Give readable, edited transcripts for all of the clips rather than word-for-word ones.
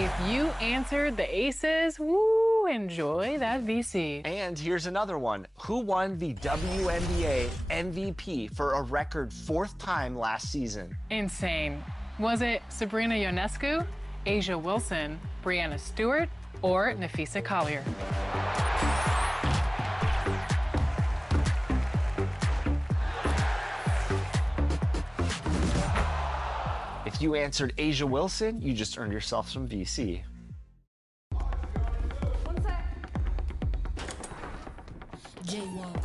If you answered the aces, woo, enjoy that VC. And here's another one. Who won the WNBA MVP for a record 4th time last season? Insane. Was it Sabrina Ionescu, Asia Wilson, Breanna Stewart, or Nafisa Collier? If you answered Asia Wilson, you just earned yourself some VC. Jaywalk.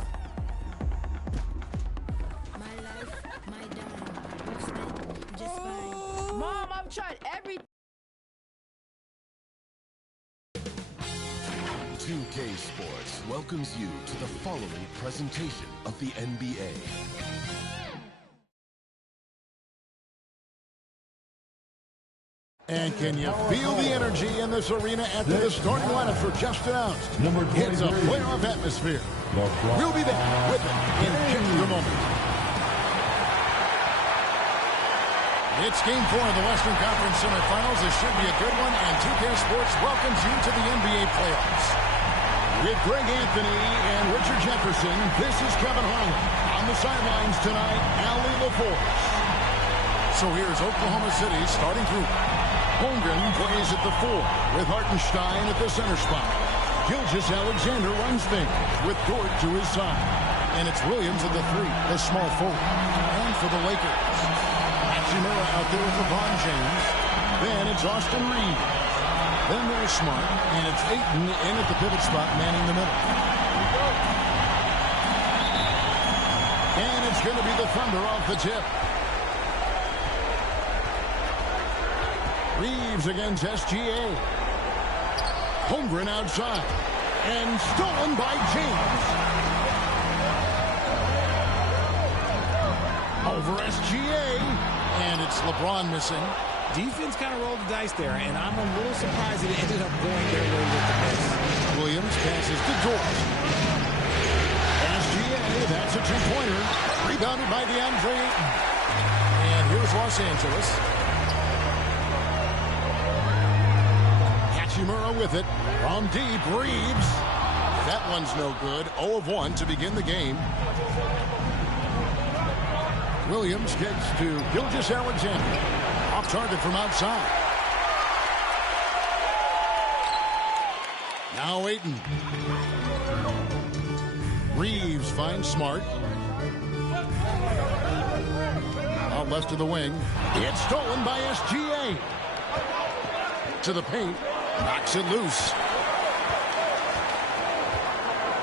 My life, my dime. What's that? Just fine. Mom, I've tried every. 2K Sports welcomes you to the following presentation of the NBA. And can you feel the energy in this arena after the starting lineups were just announced? It's a playoff atmosphere. We'll be back with it in just a moment. It's Game 4 of the Western Conference semifinals. This should be a good one, and 2K Sports welcomes you to the NBA playoffs. With Greg Anthony and Richard Jefferson, this is Kevin Harlan. On the sidelines tonight, Allie LaForce. So here's Oklahoma City's starting group. Holmgren plays at the 4 with Hartenstein at the center spot. Gilgeous-Alexander runs things with Dort to his side. And it's Williams at the 3, the small forward. And for the Lakers, Hachimura out there with LeBron James. Then it's Austin Reeves. Then there's Smart. And it's Ayton in at the pivot spot, manning the middle. And it's going to be the Thunder off the tip. Reeves against SGA. Holmgren outside. And stolen by James. Over SGA. And it's LeBron missing. Defense kind of rolled the dice there, and I'm a little surprised it ended up going their way with the miss. Williams passes to Dort. SGA, that's a two-pointer. Rebounded by DeAndre Ayton. And here's Los Angeles. Hachimura with it. From deep, Reeves. That one's no good. 0 of 1 to begin the game. Williams gets to Gilgeous-Alexander. Off target from outside. Now Ayton. Reeves finds Smart. Out left to the wing. It's stolen by SGA. To the paint. Knocks it loose.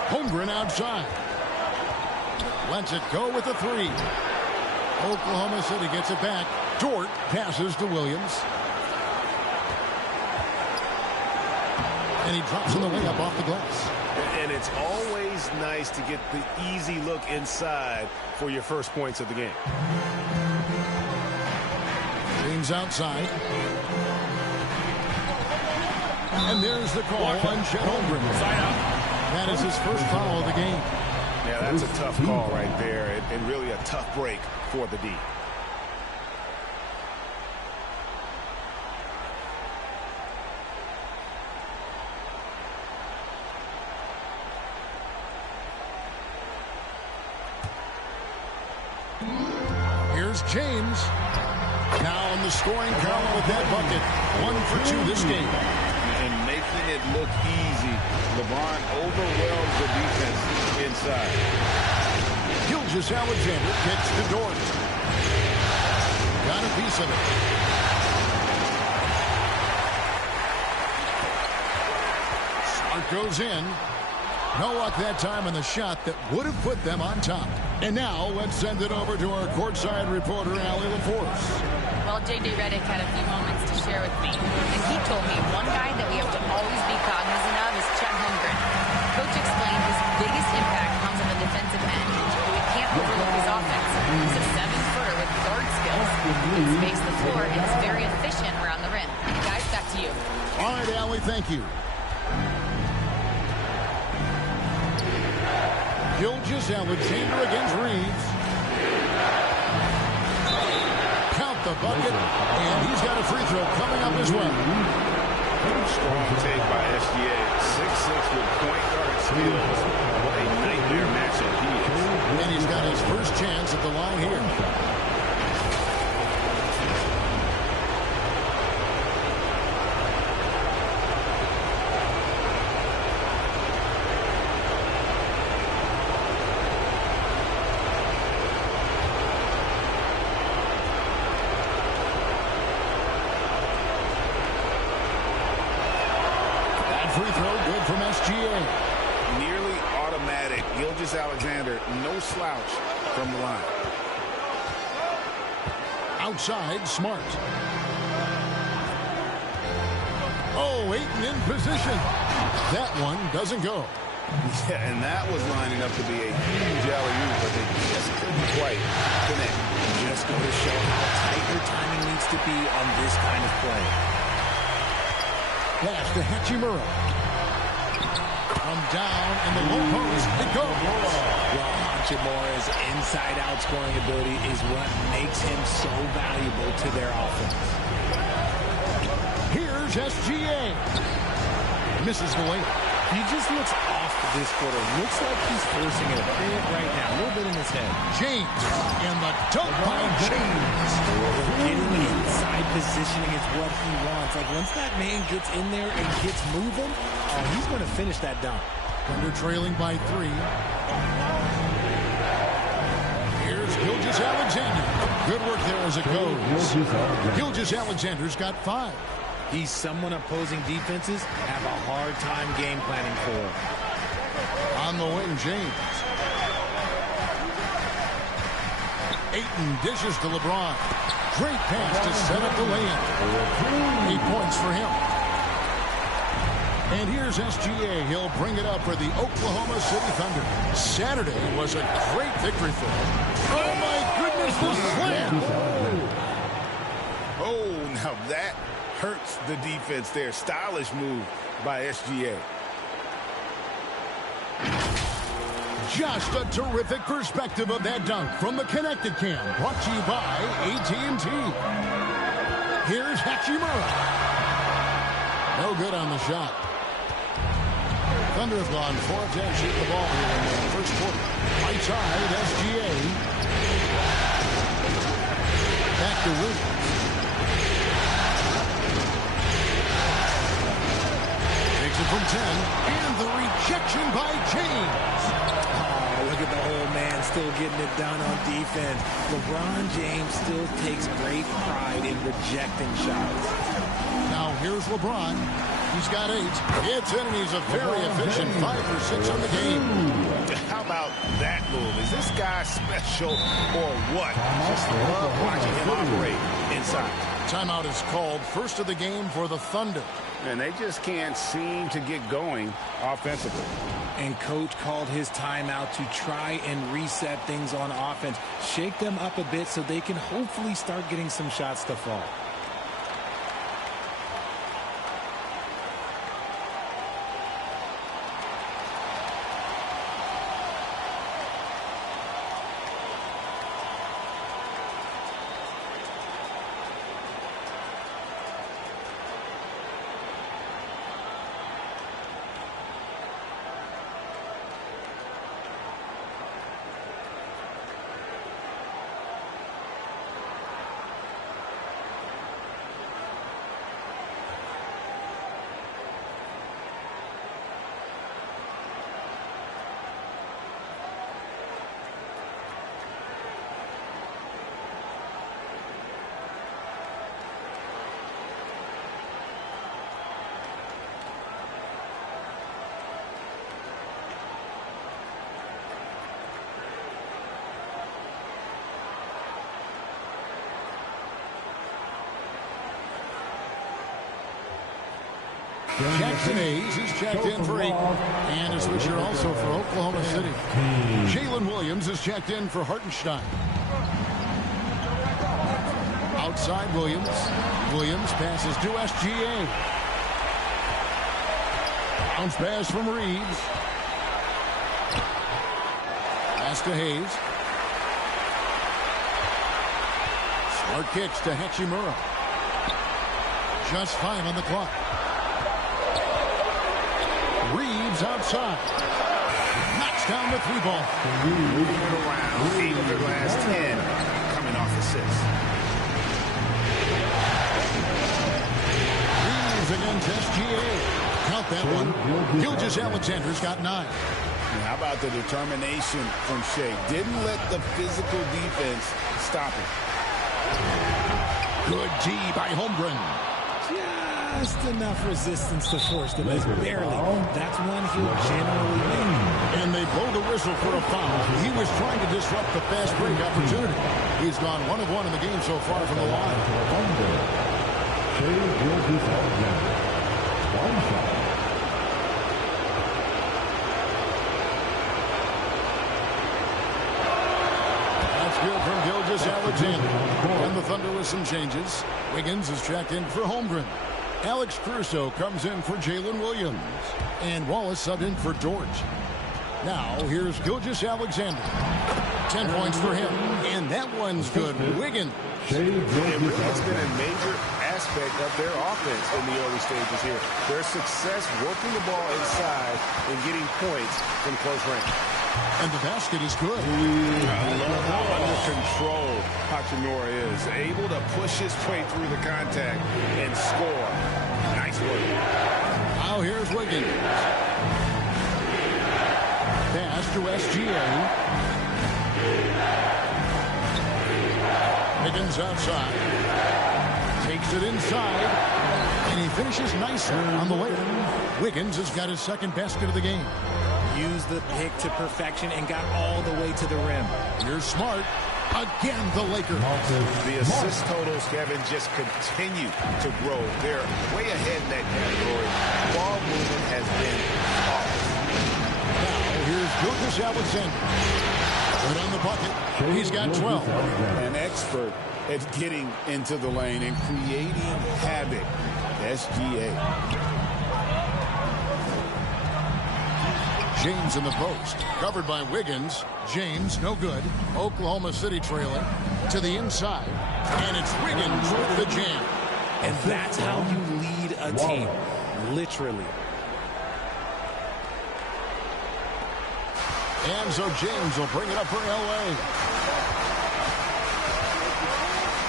Holmgren outside. Lets it go with the 3. Oklahoma City gets it back. Dort passes to Williams. And he drops on the way up off the glass. And it's always nice to get the easy look inside for your first points of the game. James outside. And there's the call on Chet Holmgren. That is his first foul of the game. Yeah, that's a tough call right there, and really a tough break for the D. Here's James. Now on the scoring column with that bucket. 1 for 2 this game. And making it look easy. LeBron overwhelms the defense inside. Gilgeous-Alexander gets to Dort. Got a piece of it. Smart goes in. No luck that time on the shot that would have put them on top. And now let's send it over to our courtside reporter, Allie LaForce. Well, J.J. Redick had a few moments to share with me. And he told me one guy that we have to always be cognizant of is Chet Holmgren. Coach explained his biggest impact comes on the defensive end. We can't overlook his offense. He's a 7-footer with guard skills. He can space the floor and is very efficient around the rim. Guys, back to you. All right, Allie, thank you. Gilgeous-Alexander against Reeves. Count the bucket, and he's got a free throw coming up as well. strong take by SGA. 6'6" with point guard skills. What a nightmare matchup he is. And he's got his first chance at the line here. Free throw good from SGA. Nearly automatic. Gilgeous-Alexander, no slouch from the line. Outside, Smart. Oh, Ayton in position. That one doesn't go. Yeah, and that was lining up to be a huge alley-oop, but they just couldn't quite connect. Just go to show how tight your timing needs to be on this kind of play. Pass to Hachimura. From down in the low post, it goes. Well, Hachimura's inside-out scoring ability is what makes him so valuable to their offense. Here's SGA. Misses the layup. He just looks off this quarter. Looks like he's forcing it a bit right now. A little bit in his head. James and the dunk by James. Getting inside positioning is what he wants. Like once that man gets in there and gets moving, oh, he's going to finish that dunk. Thunder trailing by 3. Here's Gilgeous-Alexander. Good work there as it goes. Gilgeous-Alexander's got 5. He's someone opposing defenses have a hard time game planning for. On the wing, James. Ayton dishes to LeBron. Great pass to set up the lay-in. 8 points for him. And here's SGA. He'll bring it up for the Oklahoma City Thunder. Saturday was a great victory for him. Oh, my goodness, the slam! Oh, now that hurts the defense there. Stylish move by SGA. Just a terrific perspective of that dunk from the Connected Cam. Brought to you by AT&T. Here's Hachimura. No good on the shot. Thunder have gone 4 of 10 shooting the ball here in the first quarter. Right side, SGA. Back to Williams. Takes it from 10. And the rejection by James. Oh, look at the whole man still getting it done on defense. LeBron James still takes great pride in rejecting shots. Now here's LeBron. He's got 8. It's in, and he's a very efficient 5 for 6 on the game. How about that move? Is this guy special or what? Just love watching him operate inside. Timeout is called. First of the game for the Thunder. And they just can't seem to get going offensively. And coach called his timeout to try and reset things on offense. Shake them up a bit so they can hopefully start getting some shots to fall. Jackson Hayes is checked in for 8. And a switcher also for Oklahoma City. Jalen Williams is checked in for Hartenstein. Outside Williams. Williams passes to SGA. Bounce pass from Reeves. Pass to Hayes. Smart kicks to Hachimura. Just 5 on the clock. Reeves outside. Knocks down the 3-ball. Moving it around. 8 of their last 10 coming off assists. Reeves against SGA. Count that one. Gilgeous-Alexander's got 9. How about the determination from Shea? Didn't let the physical defense stop him. Good D by Holmgren. Just enough resistance to force the miss. Barely. That's one he'll generally make. And they blow the whistle for a foul. He was trying to disrupt the fast break opportunity. He's gone 1 of 1 in the game so far from the line. That's good from Gilgeous-Alexander. And the Thunder with some changes. Wiggins is checked in for Holmgren. Alex Caruso comes in for Jalen Williams. And Wallace subbed in for George. Now, here's Gilgeous-Alexander. 10 points for him. And that one's good. Wiggins. It really has been a major aspect of their offense in the early stages here. Their success working the ball inside and getting points from close range. And the basket is good. I love how under control Hachimura is. Able to push his way through the contact and score. Nice work. Now here's Wiggins. Pass to SGA. Wiggins outside. Takes it inside. And he finishes nicely on the way. Wiggins has got his second basket of the game. Used the pick to perfection and got all the way to the rim. Here's Smart. Again, the Lakers. The assist totals, Kevin, just continue to grow. They're way ahead in that category. Ball movement has been awesome. Now, here's Gilgeous-Alexander. Right on the bucket. He's got 12. An expert at getting into the lane and creating havoc. SGA. James in the post. Covered by Wiggins. James, no good. Oklahoma City trailing to the inside. And it's Wiggins with the jam. And that's how you lead a team. Literally. And so James will bring it up for L.A.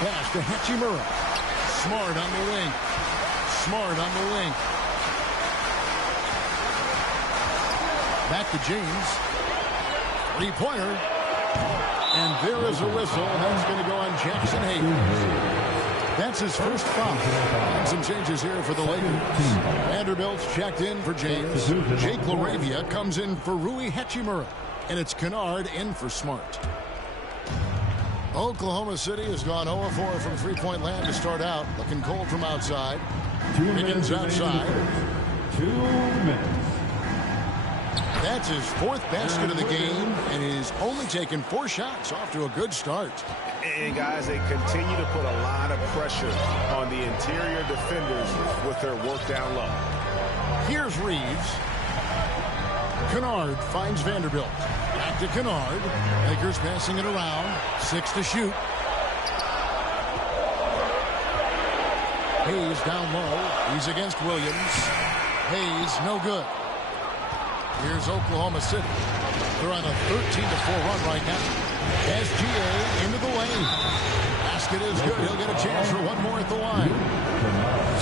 Pass to Hachimura. Smart on the wing. Smart on the wing. Back to James. Three-pointer. And there is a whistle. That's going to go on Jackson Hayes. That's his first foul. And some changes here for the Lakers. Vanderbilt's checked in for James. Jake LaRavia comes in for Rui Hachimura. And it's Kennard in for Smart. Oklahoma City has gone 0-4 from three-point land to start out. Looking cold from outside. Wiggins outside. 2 minutes. That's his fourth basket of the game, and he's only taken 4 shots. Off to a good start. And guys, they continue to put a lot of pressure on the interior defenders with their work down low. Here's Reeves. Kennard finds Vanderbilt. Back to Kennard. Lakers passing it around. 6 to shoot. Hayes down low. He's against Williams. Hayes, no good. Here's Oklahoma City. They're on a 13-4 run right now. SGA into the lane. Basket is good. He'll get a chance for one more at the line.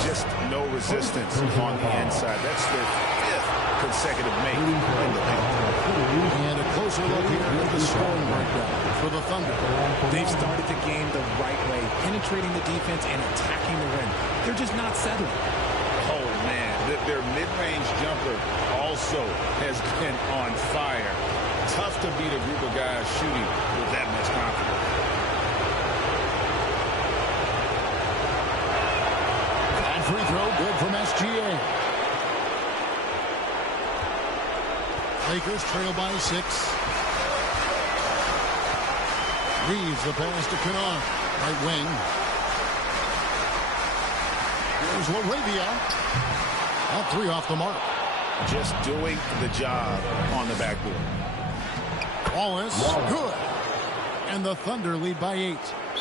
Just no resistance on the inside. That's their 5th consecutive make in the paint. And a closer look here at the scoring breakdown for the Thunder. They've started the game the right way, penetrating the defense and attacking the rim. They're just not settling. Oh, man. Their mid-range jumper also has been on fire. Tough to beat a group of guys shooting with that much confidence. That free throw good from SGA. Lakers trail by 6. Reeves the pass to Kennard. Right wing. Here's LaRavia. All 3 off the mark. Just doing the job on the backboard. Wallace, good. And the Thunder lead by 8.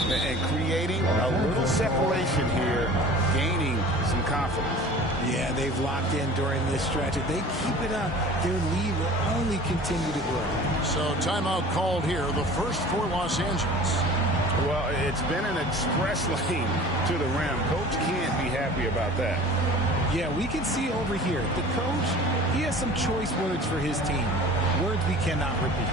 And creating a little separation here, gaining some confidence. Yeah, they've locked in during this stretch. If they keep it up, their lead will only continue to grow. So timeout called here, the first for Los Angeles. Well, it's been an express lane to the rim. Coach can't be happy about that. Yeah, we can see over here, the coach, he has some choice words for his team. Words we cannot repeat.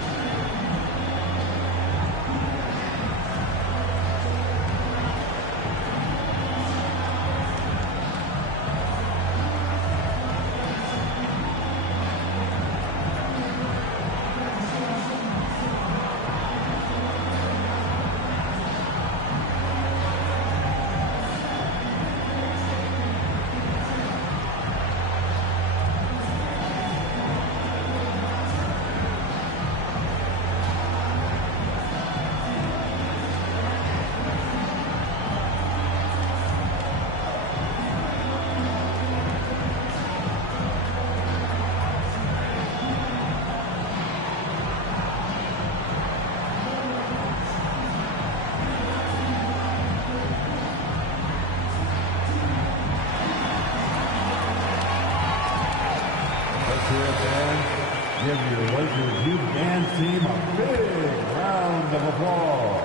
Give your Lakers youth band team a big round of applause.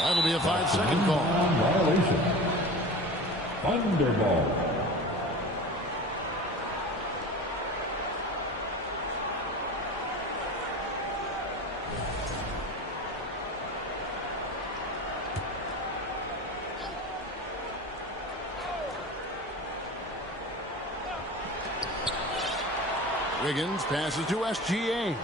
That'll be a 5-second call. Violation. Thunderball. Wiggins passes to SGA.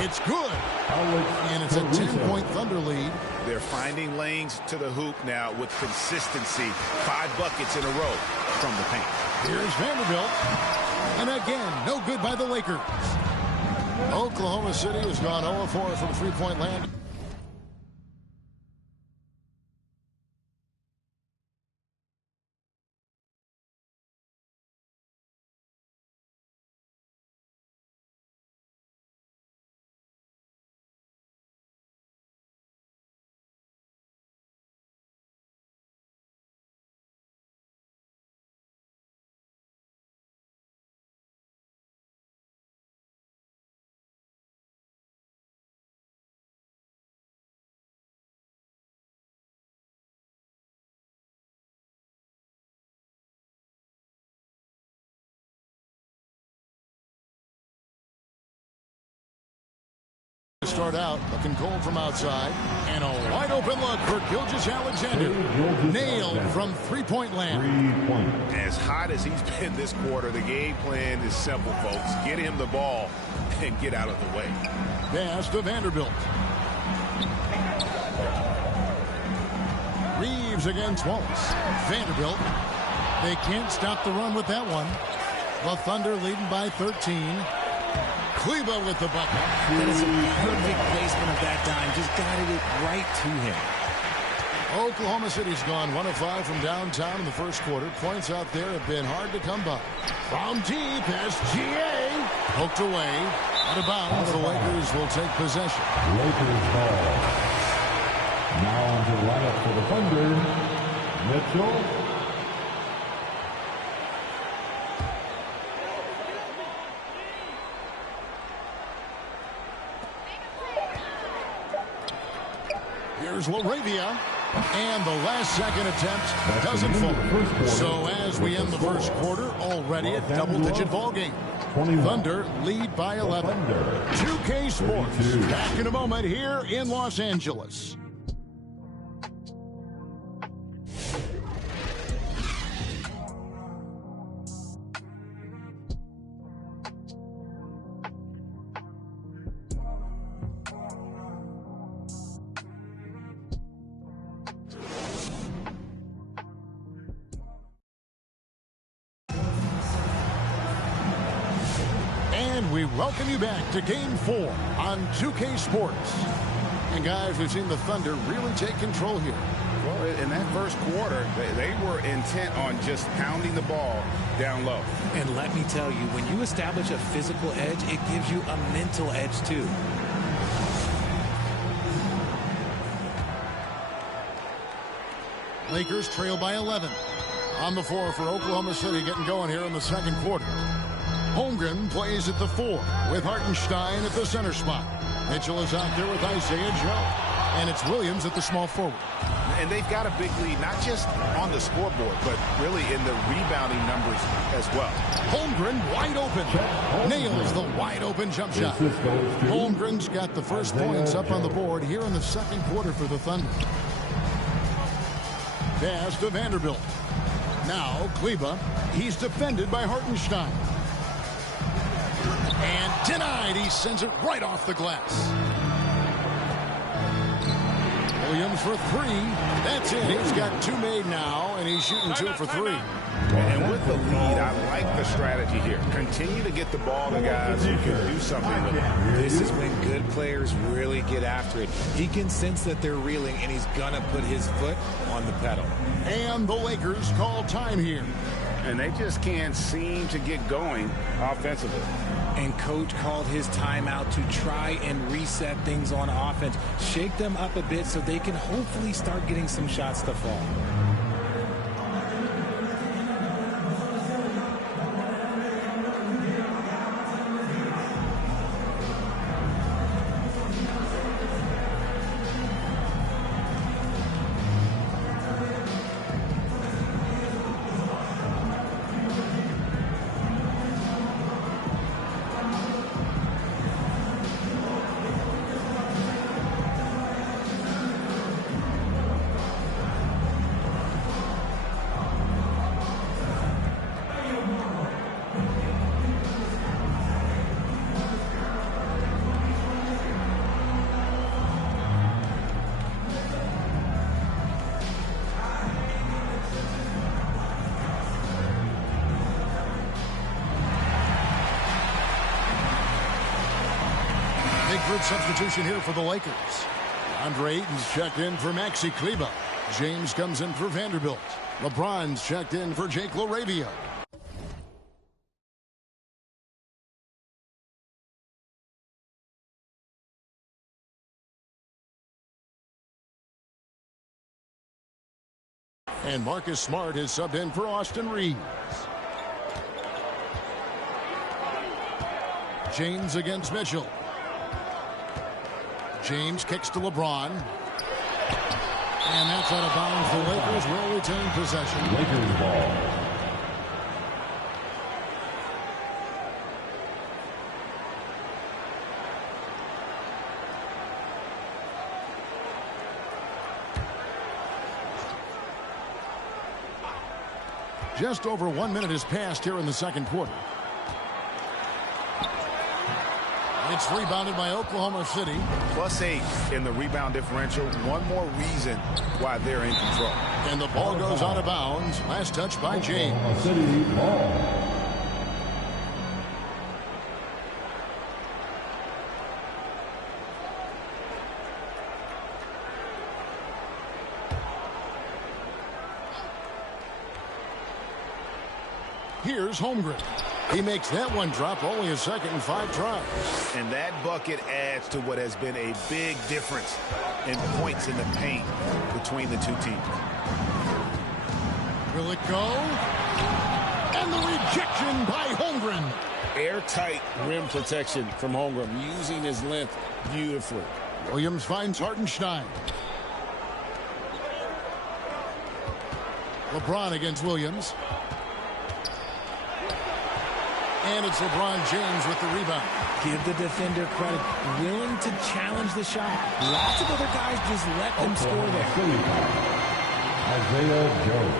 It's good. And it's a 10-point Thunder lead. They're finding lanes to the hoop now with consistency. 5 buckets in a row from the paint. Here's Vanderbilt. And again, no good by the Lakers. Oklahoma City has gone 0-4 from three-point land. Start out looking cold from outside, and a wide open look for Gilgeous-Alexander. Nailed from three-point land. As hot as he's been this quarter, the game plan is simple, folks. Get him the ball and get out of the way. Pass to Vanderbilt. Reeves against Wallace. Vanderbilt. They can't stop the run with that one. The Thunder leading by 13. Kleber with the bucket. That is a perfect placement of that dime. Just guided it right to him. Oklahoma City's gone 1 of 5 from downtown in the first quarter. Points out there have been hard to come by. From deep, SGA. Poked away. Out of bounds, the Lakers will take possession. Lakers ball. Now onto the lineup for the Thunder. Mitchell. Here's LaRavia, and the last second attempt doesn't fall. So as we end the first quarter, already a double-digit ball game. Thunder lead by 11. 2K Sports back in a moment here in Los Angeles. We welcome you back to Game 4 on 2K Sports. And guys, we've seen the Thunder really take control here. Well, in that first quarter, they were intent on just pounding the ball down low. And let me tell you, when you establish a physical edge, it gives you a mental edge too. Lakers trail by 11. On the floor for Oklahoma City, getting going here in the second quarter. Holmgren plays at the 4 with Hartenstein at the center spot. Mitchell is out there with Isaiah Joe. And it's Williams at the small forward. And they've got a big lead, not just on the scoreboard, but really in the rebounding numbers as well. Holmgren wide open. Nails the wide open jump shot. Holmgren's got the first points up on the board here in the second quarter for the Thunder. Pass to Vanderbilt. Now Kleber. He's defended by Hartenstein. And denied. He sends it right off the glass. Williams for 3. That's it. He's got 2 made now, and he's shooting 2 for 3. And with the lead, I like the strategy here. Continue to get the ball to guys who can do something with it. This is when good players really get after it. He can sense that they're reeling, and he's going to put his foot on the pedal. And the Lakers call time here. And they just can't seem to get going offensively. And coach called his timeout to try and reset things on offense. Shake them up a bit so they can hopefully start getting some shots to fall. Substitution here for the Lakers. Andre Ayton's checked in for Maxi Kleber. James comes in for Vanderbilt. LeBron's checked in for Jake LaRavia. And Marcus Smart is subbed in for Austin Reeves. James against Mitchell. James kicks to LeBron. And that's out of bounds. The Lakers will retain possession. Lakers ball. Just over 1 minute has passed here in the second quarter. It's rebounded by Oklahoma City. +8 in the rebound differential. One more reason why they're in control. And the ball goes out of bounds. Last touch by James. Oklahoma City ball. Here's Holmgren. He makes that one drop, only a second and 5 tries. And that bucket adds to what has been a big difference in points in the paint between the two teams. Will it go? And the rejection by Holmgren. Airtight rim protection from Holmgren, using his length beautifully. Williams finds Hartenstein. LeBron against Williams. And it's LeBron James with the rebound. Give the defender credit. Willing to challenge the shot. Lots of other guys just let them score there. Isaiah Joe.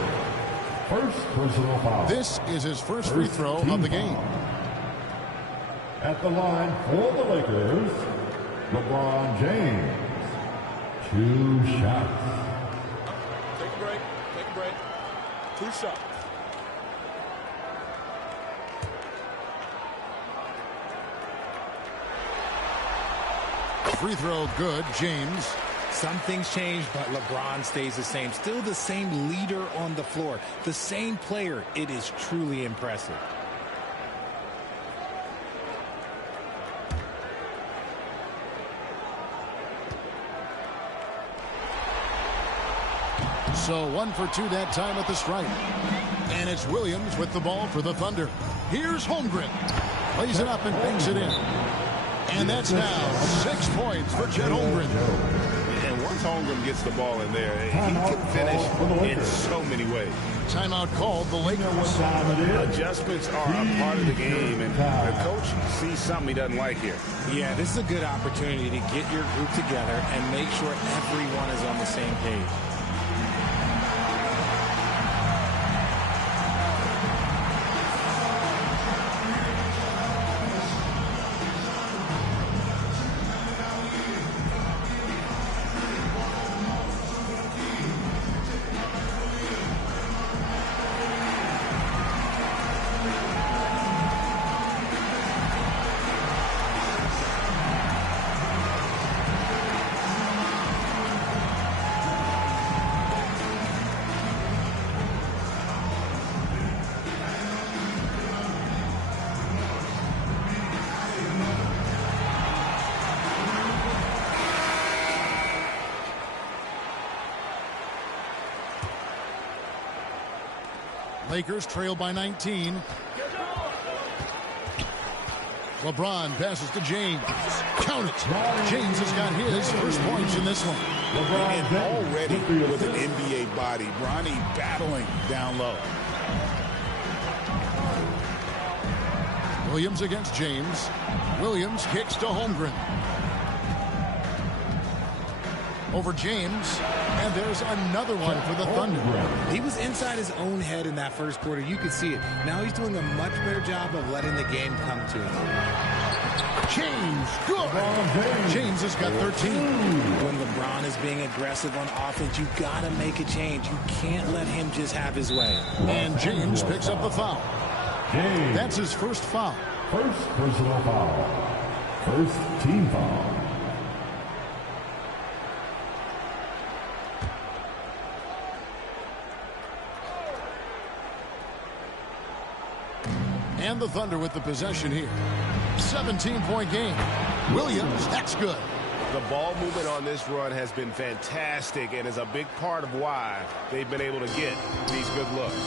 First personal foul. This is his first free throw of the game. At the line for the Lakers, LeBron James. 2 shots. Take a break. Take a break. 2 shots. Free throw good, James. Some things change, but LeBron stays the same. Still the same leader on the floor. The same player. It is truly impressive. So 1 for 2 that time at the stripe. And it's Williams with the ball for the Thunder. Here's Holmgren. Plays it up and banks it in. And that's now 6 points for Chet Holmgren. And once Holmgren gets the ball in there, he can finish in so many ways. Timeout called. The Lakers. Adjustments are a part of the game, and the coach sees something he doesn't like here. Yeah, this is a good opportunity to get your group together and make sure everyone is on the same page. Lakers trail by 19. LeBron passes to James. Count it. James has got his first points in this one. And already with an NBA body, Bronny battling down low. Williams against James. Williams kicks to Holmgren. Over James, and there's another one for the Thunder. He was inside his own head in that first quarter. You could see it. Now he's doing a much better job of letting the game come to him. James, good. James has got 13. When LeBron is being aggressive on offense, you got to make a change. You can't let him just have his way. And James picks up the foul. That's his first foul. First personal foul. First team foul. And the Thunder with the possession here. 17-point game. Williams, that's good. The ball movement on this run has been fantastic and is a big part of why they've been able to get these good looks.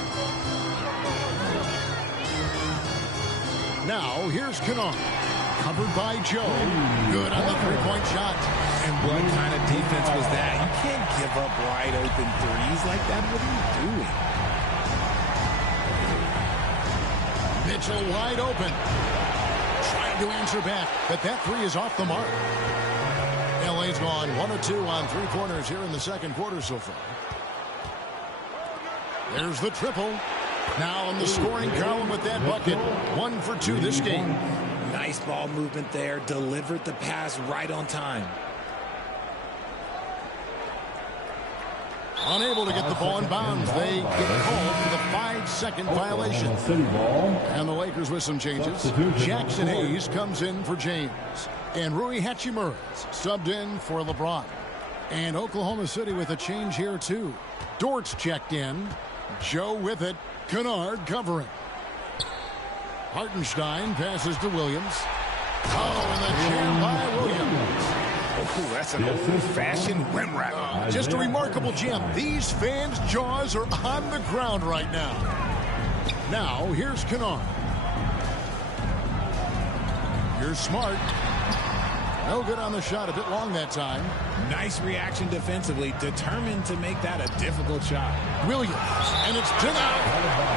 Now, here's Kennard. Covered by Joe. Good on the three-point shot. And what kind of defense was that? You can't give up wide open threes like that. What are you doing? Mitchell wide open. Trying to answer back, but that three is off the mark. LA's gone 1 of 2 on three-pointers here in the second quarter so far. There's the triple. Now in the scoring column with that bucket. 1 for 2 this game. Nice ball movement there. Delivered the pass right on time. Unable to get the ball in bounds. They get called for the 5-second violation. And the Lakers with some changes. Jackson Hayes comes in for James. And Rui Hachimura subbed in for LeBron. And Oklahoma City with a change here too. Dort's checked in. Joe with it. Kennard covering. Hartenstein passes to Williams. Oh, and the jam by Williams. Oh, that's an old-fashioned rim wrap. Just a remarkable jam. These fans' jaws are on the ground right now. Now, here's Kennard. Here's Smart. No good on the shot. A bit long that time. Nice reaction defensively. Determined to make that a difficult shot. Williams. And it's denied.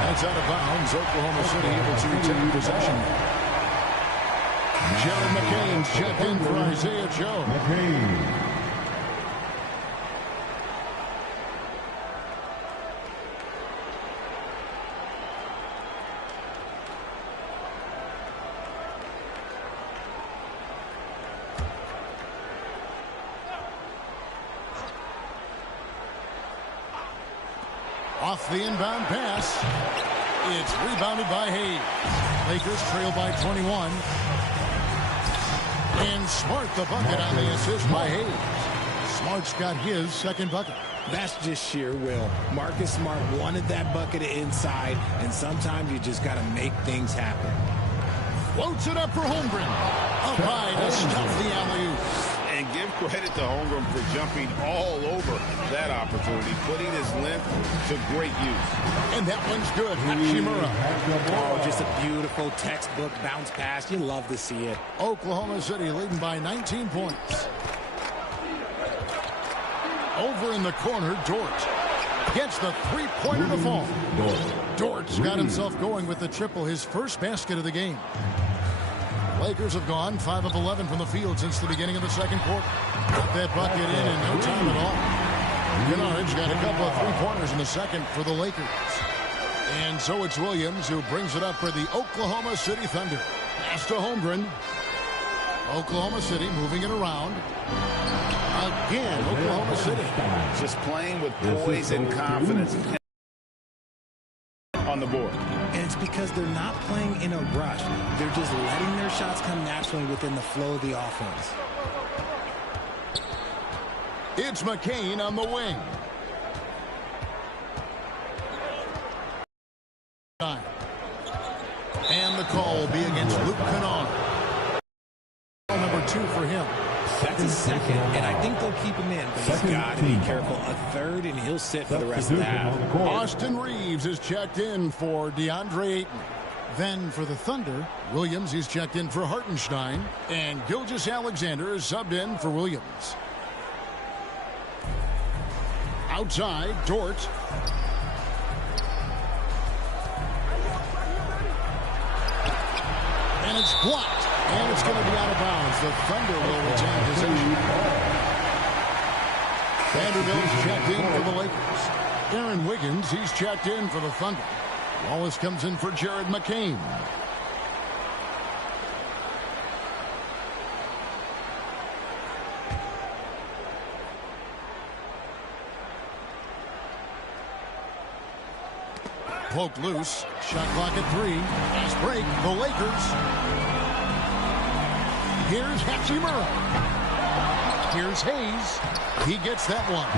That's out of bounds. Oklahoma City able to retain possession. Jared McCain's checked in for Isaiah Joe. Off the inbound pass. It's rebounded by Hayes. Lakers trail by 21. And Smart the bucket on the assist by Hayes. Smart's got his second bucket. That's just sheer will. Marcus Smart wanted that bucket inside, and sometimes you just got to make things happen. Floats it up for Holmgren. Up high to stuff the alley-oop. And give credit to Holmgren for jumping all over that opportunity, putting his length to great use. And that one's good. Hachimura. Oh, just a beautiful textbook bounce pass. You love to see it. Oklahoma City leading by 19 points. Over in the corner, Dort gets the three-pointer to fall. Dort's got himself going with the triple, his first basket of the game. Lakers have gone 5 of 11 from the field since the beginning of the second quarter. Got that bucket in no time at all. Kennard's got a couple of three-pointers in the second for the Lakers. And so it's Williams who brings it up for the Oklahoma City Thunder. Pass to Holmgren. Oklahoma City moving it around. Again, Oklahoma City. Just playing with poise and confidence on the board. And it's because they're not playing in a rush. They're just letting their shots come naturally within the flow of the offense. It's McCain on the wing. And the call will be against Luke Kennard. Number 2 for him. That's a second, and I think they'll keep him in. But he's got to be careful. A third, and he'll sit for the rest of the half. Austin Reeves is checked in for DeAndre Ayton. Then for the Thunder, Williams is checked in for Hartenstein. And Gilgeous-Alexander is subbed in for Williams. Outside, Dort. And it's blocked. And it's going to be out of bounds. The Thunder will retain possession. Vanderbilt's checked in for the Lakers. Aaron Wiggins, he's checked in for the Thunder. Wallace comes in for Jared McCain. Poked loose. Shot clock at 3. Fast break. The Lakers. Here's Hachimura. Here's Hayes. He gets that one.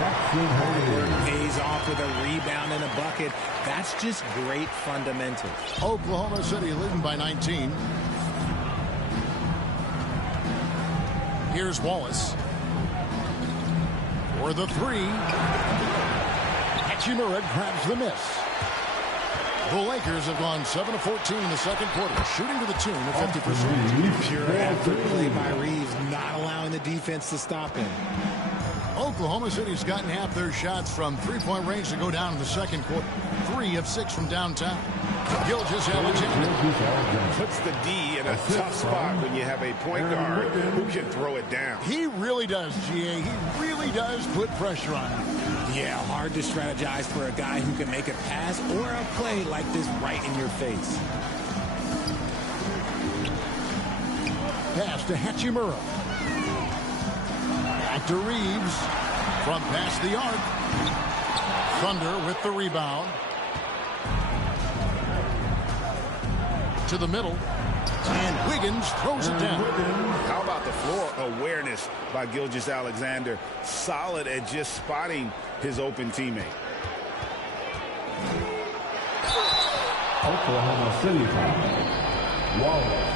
Hayes off with a rebound and a bucket. That's just great fundamentals. Oklahoma City leading by 19. Here's Wallace. For the 3. Hachimura grabs the miss. The Lakers have gone 7 of 14 in the second quarter, shooting to the tune of 50%. Pure effort play by Reeves, not allowing the defense to stop him. Oklahoma City's gotten half their shots from three-point range to go down in the second quarter. 3 of 6 from downtown. Gilgeous-Alexander puts the D in a tough spot when you have a point guard who can throw it down. He really does, GA. He really does put pressure on him. Yeah, hard to strategize for a guy who can make a pass or a play like this right in your face. Pass to Hachimura. Back to Reeves. From past the arc. Thunder with the rebound. To the middle. And Wiggins throws it down. How about the floor awareness by Gilgeous-Alexander? Solid at just spotting his open teammate. Oklahoma City foul. Wallace.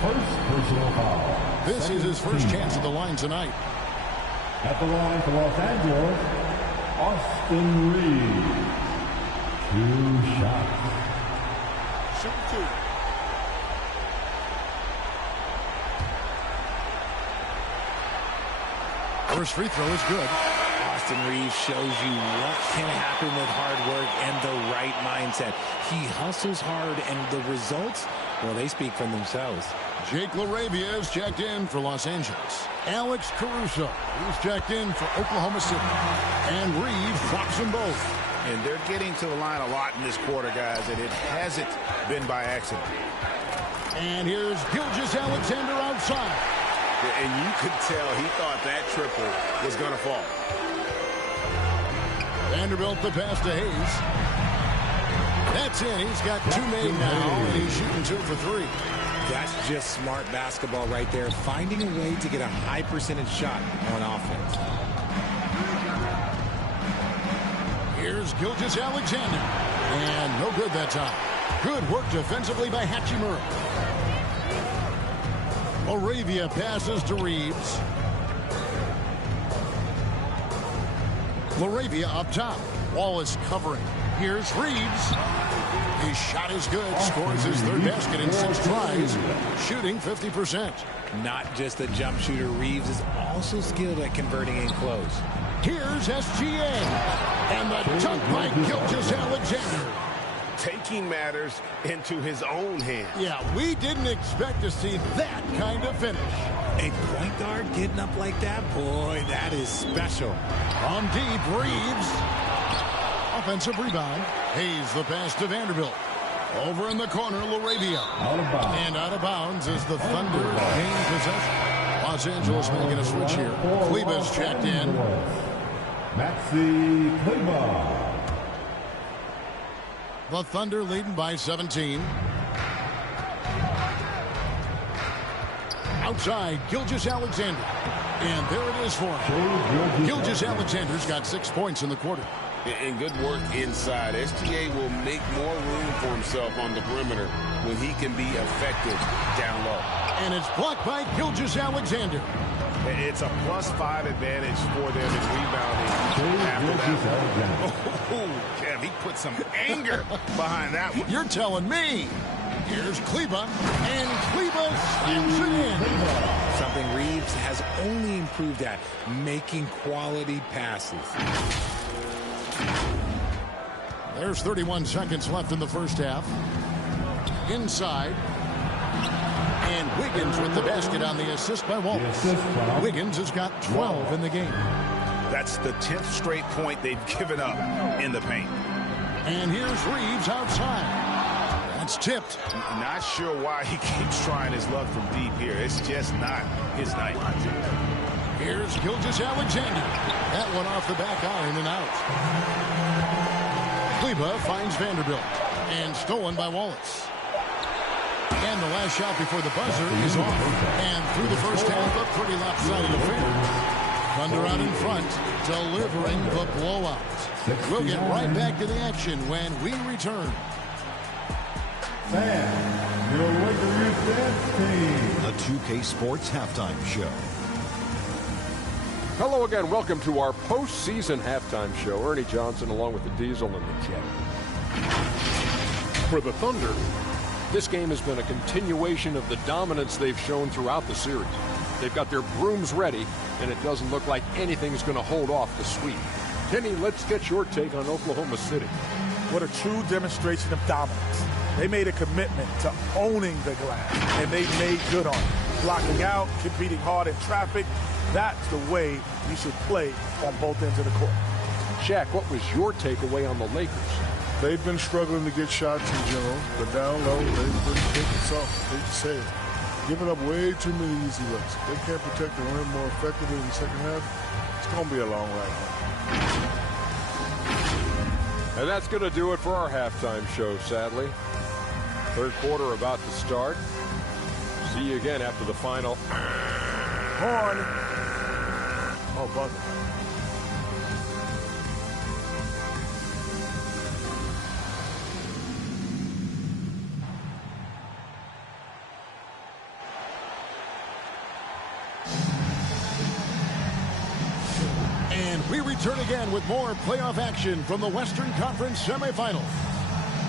First personal foul. This is his first chance at the line tonight. At the line for Los Angeles, Austin Reeves. 2 shots. Shoot 2. First free throw is good. Austin Reeves shows you what can happen with hard work and the right mindset. He hustles hard, and the results, well, they speak for themselves. Jake LaRavia is checked in for Los Angeles. Alex Caruso is checked in for Oklahoma City. And Reeves drops them both. And they're getting to the line a lot in this quarter, guys, and it hasn't been by accident. And here's Gilgeous-Alexander outside. And you could tell he thought that triple was going to fall. Vanderbilt the pass to Hayes. That's in. He's got 2 made now, and he's shooting 2 for 3. That's just smart basketball right there, finding a way to get a high percentage shot on offense. Here's Gilgeous-Alexander. And no good that time. Good work defensively by Hachimura. LaRavia passes to Reeves. LaRavia up top. Wallace covering. Here's Reeves. His shot is good. Scores his third basket in 6 tries. Shooting 50%. Not just a jump shooter, Reeves is also skilled at converting in close. Here's SGA. And the dunk by Gilgeous-Alexander. Taking matters into his own hands. Yeah, we didn't expect to see that kind of finish. A point guard getting up like that, boy, that is special. On deep, Reeves. Offensive rebound. Hayes the pass to Vanderbilt. Over in the corner, LaRavia. And out of bounds as the Thunder gain possession. Los Angeles making a switch here. Kleba's checked in. Maxi Kleber. The Thunder leading by 17. Outside, Gilgeous-Alexander. And there it is for him. Gilgeous-Alexander's got 6 points in the quarter. And good work inside. SGA will make more room for himself on the perimeter when he can be effective down low. And it's blocked by Gilgeous-Alexander. It's a +5 advantage for them in rebounding after that. Oh, Kev, he put some anger behind that one. You're telling me. Here's Kleber, and Kleber slams it in. Something Reeves has only improved at, making quality passes. There's 31 seconds left in the first half. Inside. And Wiggins with the basket on the assist by Wallace. Wiggins has got 12 in the game. That's the 10th straight point they've given up in the paint. And here's Reeves outside. That's tipped. Not sure why he keeps trying his luck from deep here. It's just not his night. Here's Gilgeous-Alexander. That one off the back iron and out. Kleber finds Vanderbilt. And stolen by Wallace. And the last shot before the buzzer is off. And through the first half, a pretty lopsided affair. Thunder out in front, delivering the blowout. We'll get right back to the action when we return. Fan, your Lakers dance team. The 2K Sports Halftime Show. Hello again. Welcome to our postseason halftime show. Ernie Johnson along with the Diesel and the Jet. For the Thunder, this game has been a continuation of the dominance they've shown throughout the series. They've got their brooms ready, and it doesn't look like anything's going to hold off the sweep. Kenny, let's get your take on Oklahoma City. What a true demonstration of dominance. They made a commitment to owning the glass, and they made good on it. Blocking out, competing hard in traffic. That's the way you should play on both ends of the court. Shaq, what was your takeaway on the Lakers? They've been struggling to get shots in general, but down low, they've been taking soft. They just say it. Giving up way too many easy looks. If they can't protect the rim more effectively in the second half, it's going to be a long ride home. And that's going to do it for our halftime show, sadly. Third quarter about to start. See you again after the final. Horn. Oh, buzzer. And we return again with more playoff action from the Western Conference semifinals.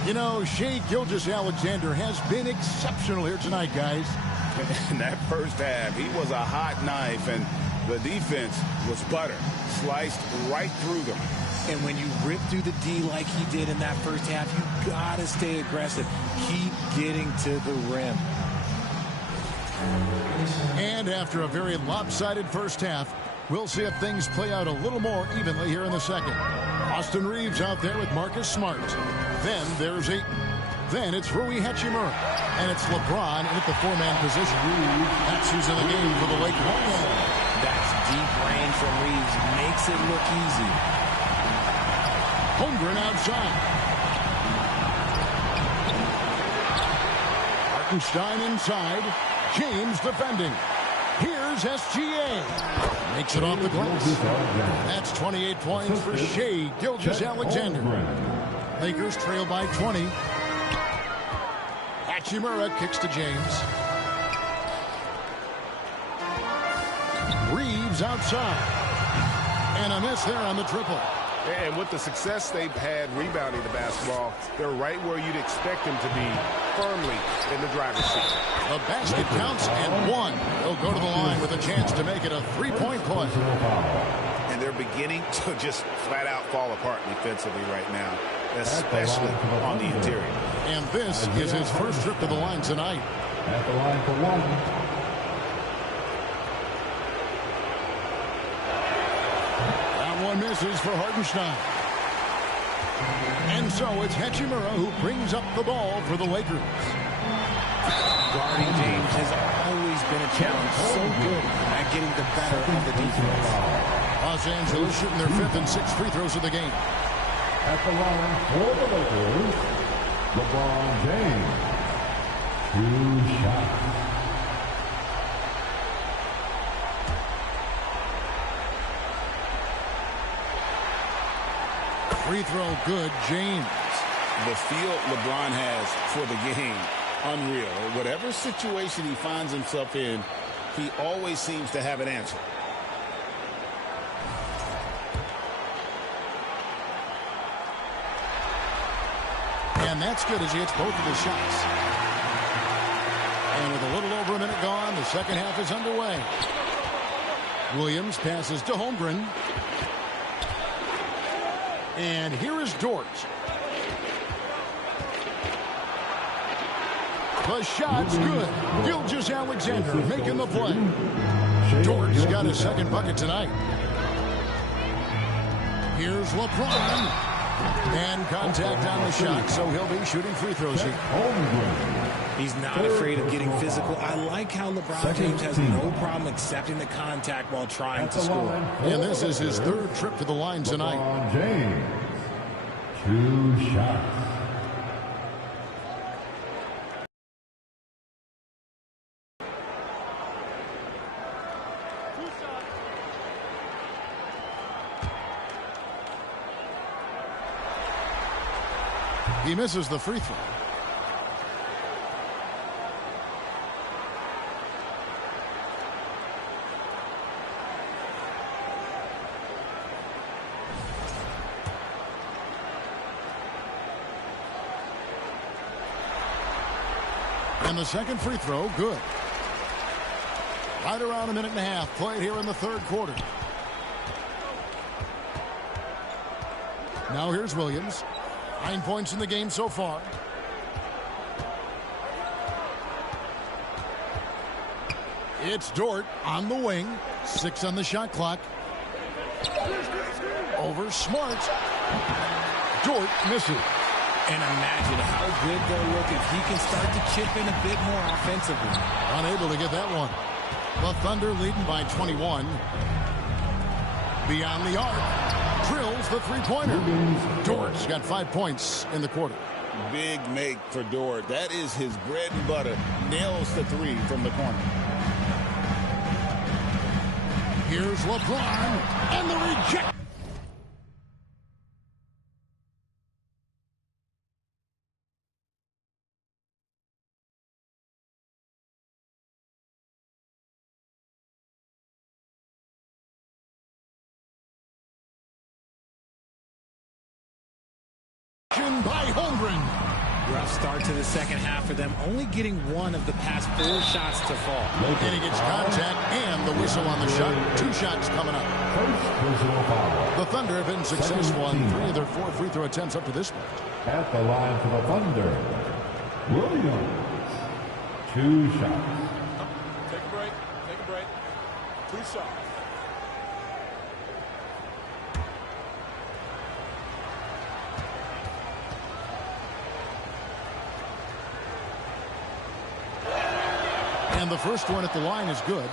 You know, Shai Gilgeous-Alexander has been exceptional here tonight, guys. In that first half, he was a hot knife, and the defense was butter. Sliced right through them. And when you rip through the D like he did in that first half, you gotta stay aggressive. Keep getting to the rim. And after a very lopsided first half, we'll see if things play out a little more evenly here in the second. Austin Reeves out there with Marcus Smart. Then there's Ayton. Then it's Rui Hachimura. And it's LeBron at the four-man position. That's who's in the game for the Lakers. That's deep range from Reeves. Makes it look easy. Holmgren outside. Hartenstein inside. James defending. Here's SGA. Makes it off the glass. That's 28 points for Shai Gilgeous-Alexander. Lakers trail by 20. Hachimura kicks to James. Reeves outside. And a miss there on the triple. And with the success they've had rebounding the basketball, they're right where you'd expect them to be, firmly in the driver's seat. The basket counts and one. They'll go to the line with a chance to make it a three-point play. And they're beginning to just flat out fall apart defensively right now, especially on the interior. And this is his first trip to the line tonight. At the line for one. That one misses for Hartenstein. And so it's Hachimura who brings up the ball for the Lakers. Guarding James has always been a challenge. So good at getting the better of the defense. Los Angeles shooting their 5th and 6th free throws of the game. At the line for the Lakers, LeBron James. 2 shots. Free throw good, James. The feel LeBron has for the game, unreal. Whatever situation he finds himself in, he always seems to have an answer. And that's good as he hits both of his shots. And with a little over a minute gone, the second half is underway. Williams passes to Holmgren. And here is Dort. The shot's good. Gilgeous-Alexander making the play. Dort's got his second bucket tonight. Here's LeBron. And contact on the shot, so he'll be shooting free throws here. He's not afraid of getting physical. I like how LeBron James has no problem accepting the contact while trying to score. And this is his 3rd trip to the line tonight. LeBron James. 2 shots. He misses the free throw. And the second free throw, good. Right around a minute and a half played here in the 3rd quarter. Now here's Williams. 9 points in the game so far. It's Dort on the wing. 6 on the shot clock. Over Smart. Dort misses. And imagine how good they'll look if he can start to chip in a bit more offensively. Unable to get that one. The Thunder leading by 21. Beyond the arc. Drills the three-pointer. Dort's got 5 points in the quarter. Big make for Dort. That is his bread and butter. Nails the 3 from the corner. Here's LeBron. And the reject. By Holmgren. Rough start to the second half for them, only getting 1 of the past 4 shots to fall. And he gets contact and the whistle on the shot. 2 shots coming up. The Thunder have been successful on 3 of their 4 free throw attempts up to this point. At the line for the Thunder, Williams. 2 shots. Take a break. Take a break. 2 shots. And the first one at the line is good.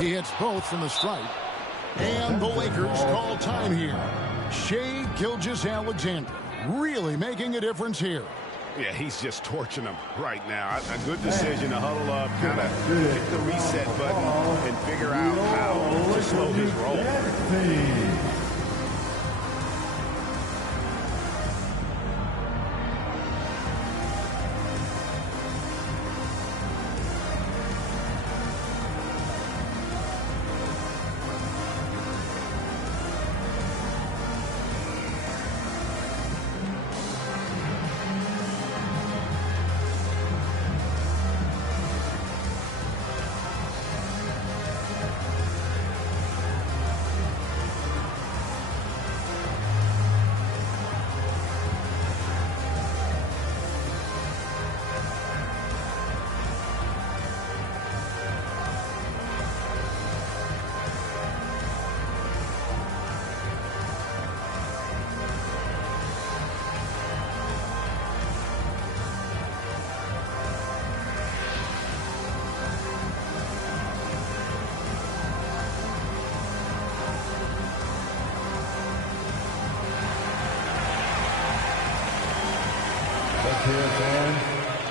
He hits both from the stripe. And the Lakers call time here. Shai Gilgeous-Alexander really making a difference here. Yeah, he's just torching them right now. A good decision to huddle up, kind of hit the reset button and figure out how to slow his roll.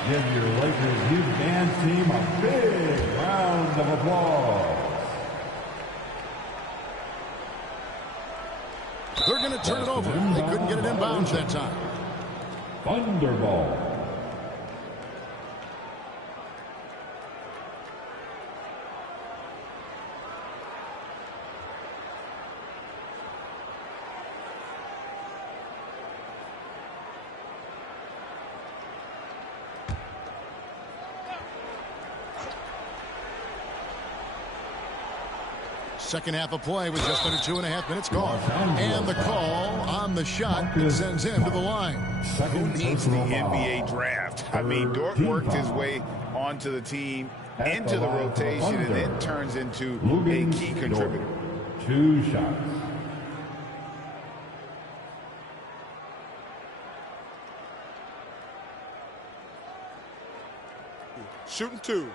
Give your Lakers youth band team a big round of applause. They're going to turn it over. They couldn't get it inbounds that time. Thunderball. Second half of play with just under 2.5 minutes gone. And the call on the shot sends him to the line. Who needs the NBA draft? I mean, Dort worked his way onto the team, into the rotation, and then turns into a key contributor. 2 shots. Shooting 2.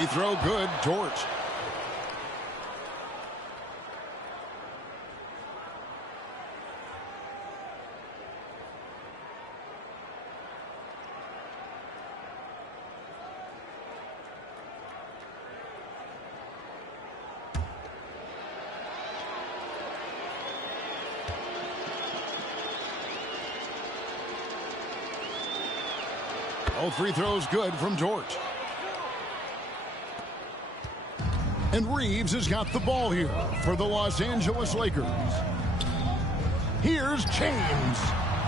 Free throw good. Dort. All free throws good from Dort. And Reeves has got the ball here for the Los Angeles Lakers. Here's James.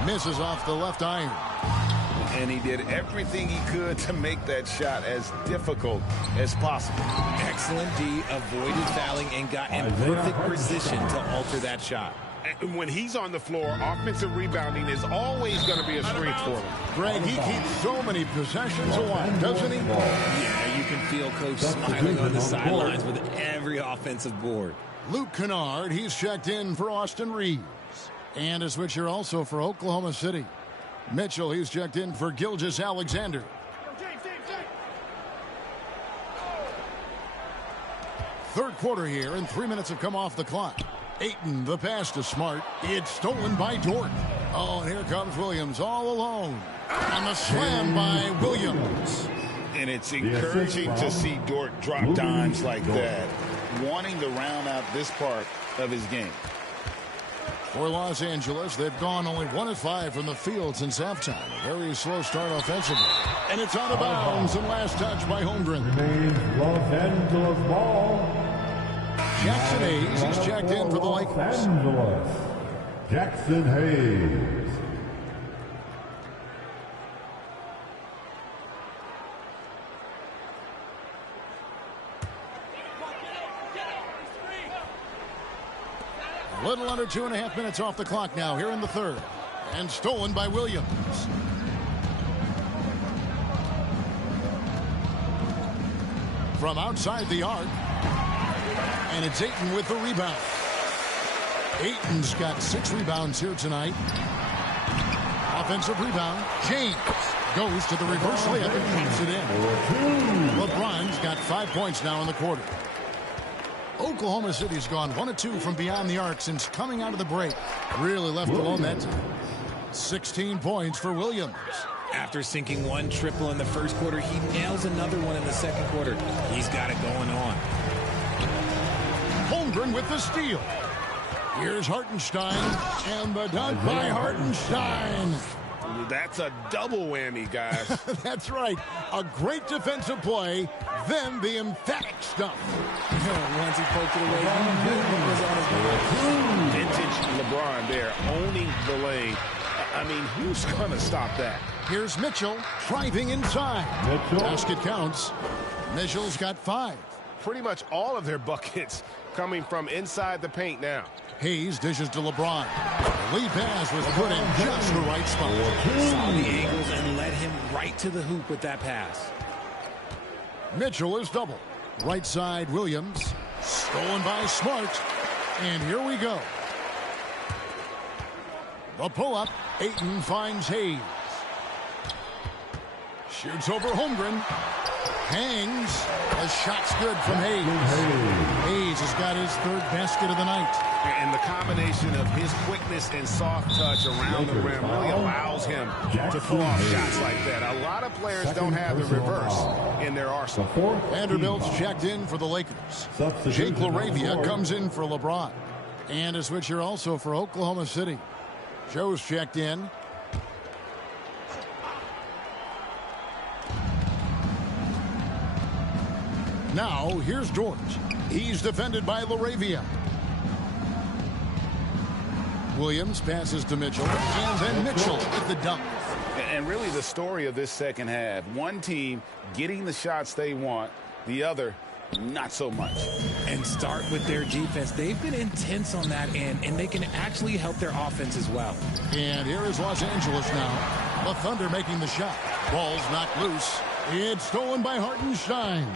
Misses off the left iron. And he did everything he could to make that shot as difficult as possible. Excellent D, avoided fouling, and got in perfect position to alter that shot. And when he's on the floor, offensive rebounding is always going to be a strength for him. Greg, he keeps so many possessions alive, doesn't he? Yeah, you can feel Coach smiling on the sidelines with every offensive board. Luke Kennard, he's checked in for Austin Reeves. And a switcher also for Oklahoma City. Mitchell, he's checked in for Gilgeous-Alexander. Third quarter here, and 3 minutes have come off the clock. Ayton, the pass to Smart. It's stolen by Dort. Oh, and here comes Williams all alone. And the slam by Williams. And it's encouraging to see Dort drop dimes like that, wanting to round out this part of his game. For Los Angeles, they've gone only 1 of 5 from the field since halftime. A very slow start offensively. And it's out of bounds, and last touch by Holmgren. Remains Los Angeles ball. Jackson Hayes, he's checked in for the Lakers. Los Angeles. Jackson Hayes. A little under 2.5 minutes off the clock now here in the third. And stolen by Williams. From outside the arc. And it's Ayton with the rebound. Ayton's got 6 rebounds here tonight. Offensive rebound. James. Goes to the reverse layup and drops it in. LeBron's got 5 points now in the quarter. Oklahoma City's gone 1 of 2 from beyond the arc since coming out of the break. Really left alone that time. 16 points for Williams. After sinking one triple in the first quarter, he nails another one in the second quarter. He's got it going on. Holmgren with the steal. Here's Hartenstein, and the dunk by Hartenstein. That's a double whammy, guys. That's right. A great defensive play, then the emphatic stuff. Once he poked it away, he knew what was on his mind. Vintage LeBron there, owning the lane. I mean, who's going to stop that? Here's Mitchell driving inside. Basket counts. Mitchell's got 5. Pretty much all of their buckets coming from inside the paint now. Hayes dishes to LeBron. The lead pass was put in just the right spot. Saw the angles and led him right to the hoop with that pass. Mitchell is double. Right side, Williams. Stolen by Smart. And here we go. The pull-up. Ayton finds Hayes. Shoots over Holmgren. Hangs. The shot's good from Hayes. Hayes has got his 3rd basket of the night. And the combination of his quickness and soft touch around the rim really allows him to pull off shots like that. A lot of players don't have the reverse in their arsenal. Vanderbilt's checked in for the Lakers. Jake LaRavia comes in for LeBron. And a switch here also for Oklahoma City. Joe's checked in. Now, here's George. He's defended by LaRavia. Williams passes to Mitchell, and then Mitchell with the dunk. And really the story of this second half, one team getting the shots they want, the other not so much. And start with their defense. They've been intense on that end, and they can actually help their offense as well. And here is Los Angeles now. The Thunder making the shot. Ball's knocked loose. It's stolen by Hartenstein.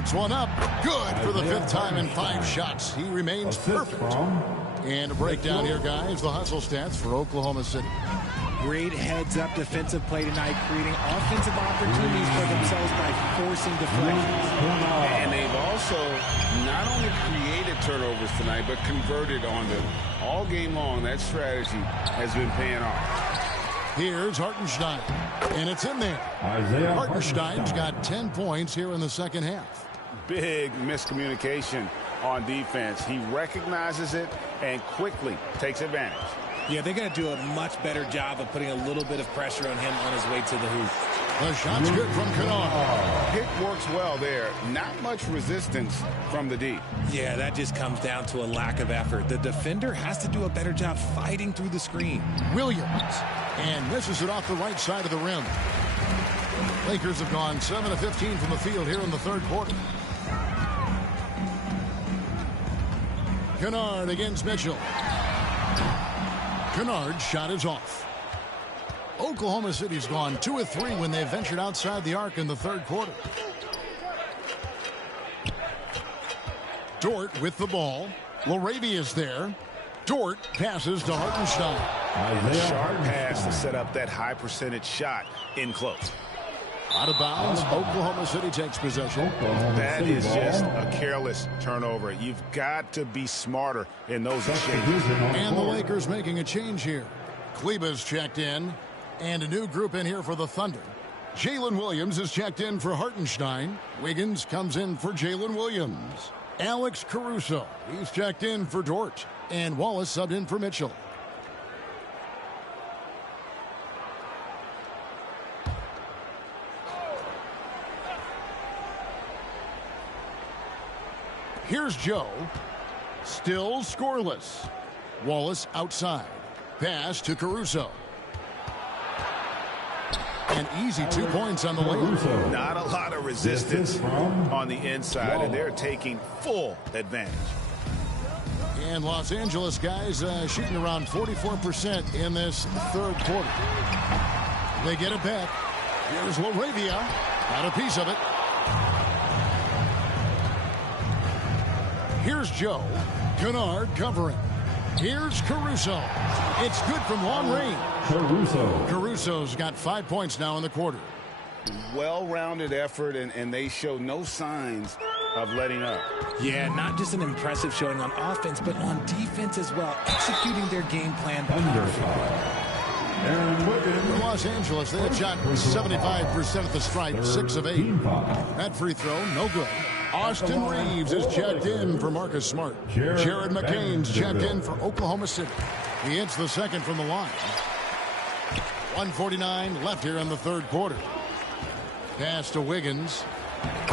Floats one up. Good for the 5th time in 5 shots. He remains perfect. And a breakdown here, guys. The hustle stats for Oklahoma City. Great heads-up defensive play tonight, creating offensive opportunities for themselves by forcing deflections. And they've also not only created turnovers tonight, but converted on them. All game long, that strategy has been paying off. Here's Hartenstein, and it's in there. Hartenstein's got 10 points here in the second half. Big miscommunication on defense. He recognizes it and quickly takes advantage. Yeah, they're going to do a much better job of putting a little bit of pressure on him on his way to the hoop. The shot's good from Kennard. Pick works well there. Not much resistance from the D. Yeah, that just comes down to a lack of effort. The defender has to do a better job fighting through the screen. Williams, and misses it off the right side of the rim. Lakers have gone 7 of 15 from the field here in the 3rd quarter. Kennard against Mitchell. Kennard's shot is off. Oklahoma City's gone 2 of 3 when they ventured outside the arc in the 3rd quarter. Dort with the ball. LaRavia's there. Dort passes to Hartenstein. Sharp pass to set up that high percentage shot in close. Out of bounds, Oklahoma City takes possession. That is just a careless turnover. You've got to be smarter in those exchanges. And the Lakers making a change here. Kleba's checked in, and a new group in here for the Thunder. Jalen Williams is checked in for Hartenstein. Wiggins comes in for Jalen Williams. Alex Caruso, he's checked in for Dort. And Wallace subbed in for Mitchell. Here's Joe. Still scoreless. Wallace outside. Pass to Caruso. An easy 2 points on the layup. Not a lot of resistance on the inside, and they're taking full advantage. And Los Angeles guys shooting around 44% in this 3rd quarter. They get it back. Here's LaRavia. Got a piece of it. Here's Joe. Kennard covering. Here's Caruso. It's good from long range. Caruso's got 5 points now in the quarter. Well-rounded effort, and they show no signs of letting up. Yeah, not just an impressive showing on offense, but on defense as well, executing their game plan For Los Angeles, they had shot 75% at the stripe, 6 of 8. That free throw, no good. Austin Reeves is checked in for Marcus Smart. Jared McCain's checked in for Oklahoma City. He hits the second from the line. 1:49 left here in the 3rd quarter. Pass to Wiggins.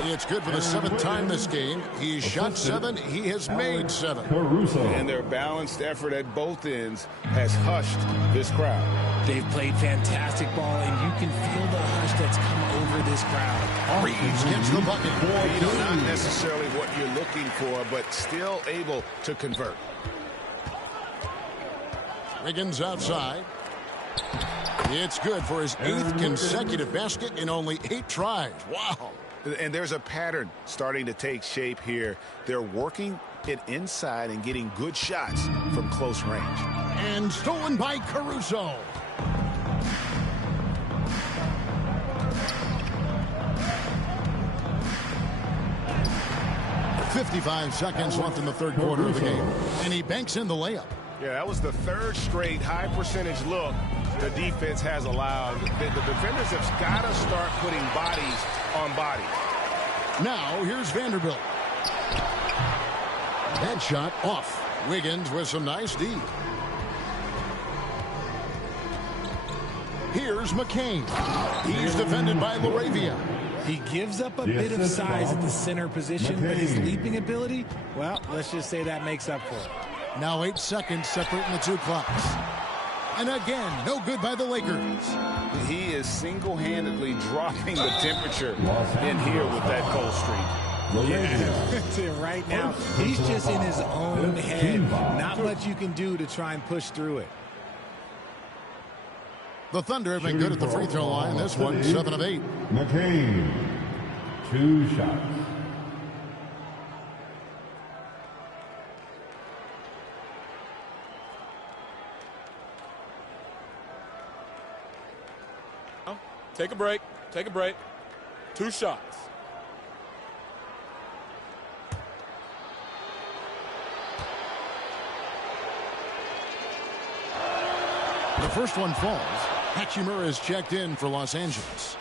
It's good for the 7th time this game. He's shot 7. He has made 7. And their balanced effort at both ends has hushed this crowd. They've played fantastic ball, and you can feel the hush that's come over this crowd. Reeves gets the bucket. Not necessarily what you're looking for, but still able to convert. Wiggins outside. It's good for his 8th consecutive basket in only 8 tries. Wow. And there's a pattern starting to take shape here. They're working it inside and getting good shots from close range. And stolen by Caruso. .55 seconds left in the 3rd quarter of the game. And he banks in the layup. Yeah, that was the 3rd straight high percentage look the defense has allowed. The defenders have got to start putting bodies on bodies. Now, here's Vanderbilt. Headshot off. Wiggins with some nice D. Here's McCain. He's defended by LaRavia. He gives up a bit of size at the center position, but his leaping ability, well, let's just say that makes up for it. Now 8 seconds separating the 2 clocks. And again, no good by the Lakers. He is single-handedly dropping the temperature in here with that cold streak. Yeah. Right now, he's just in his own head. Not much you can do to try and push through it. The Thunder have been good at the free throw line. This one, 7 of 8. McCain, 2 shots. Take a break. Take a break. 2 shots. The first one falls. Hachimura is checked in for Los Angeles.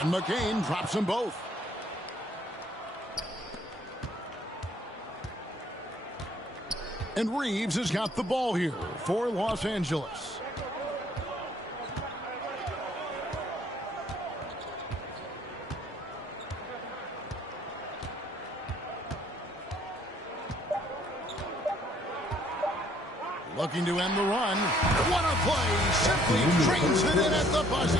And McCain drops them both. And Reeves has got the ball here for Los Angeles. Looking to end the run. What a play. Simply trains it in at the buzzer.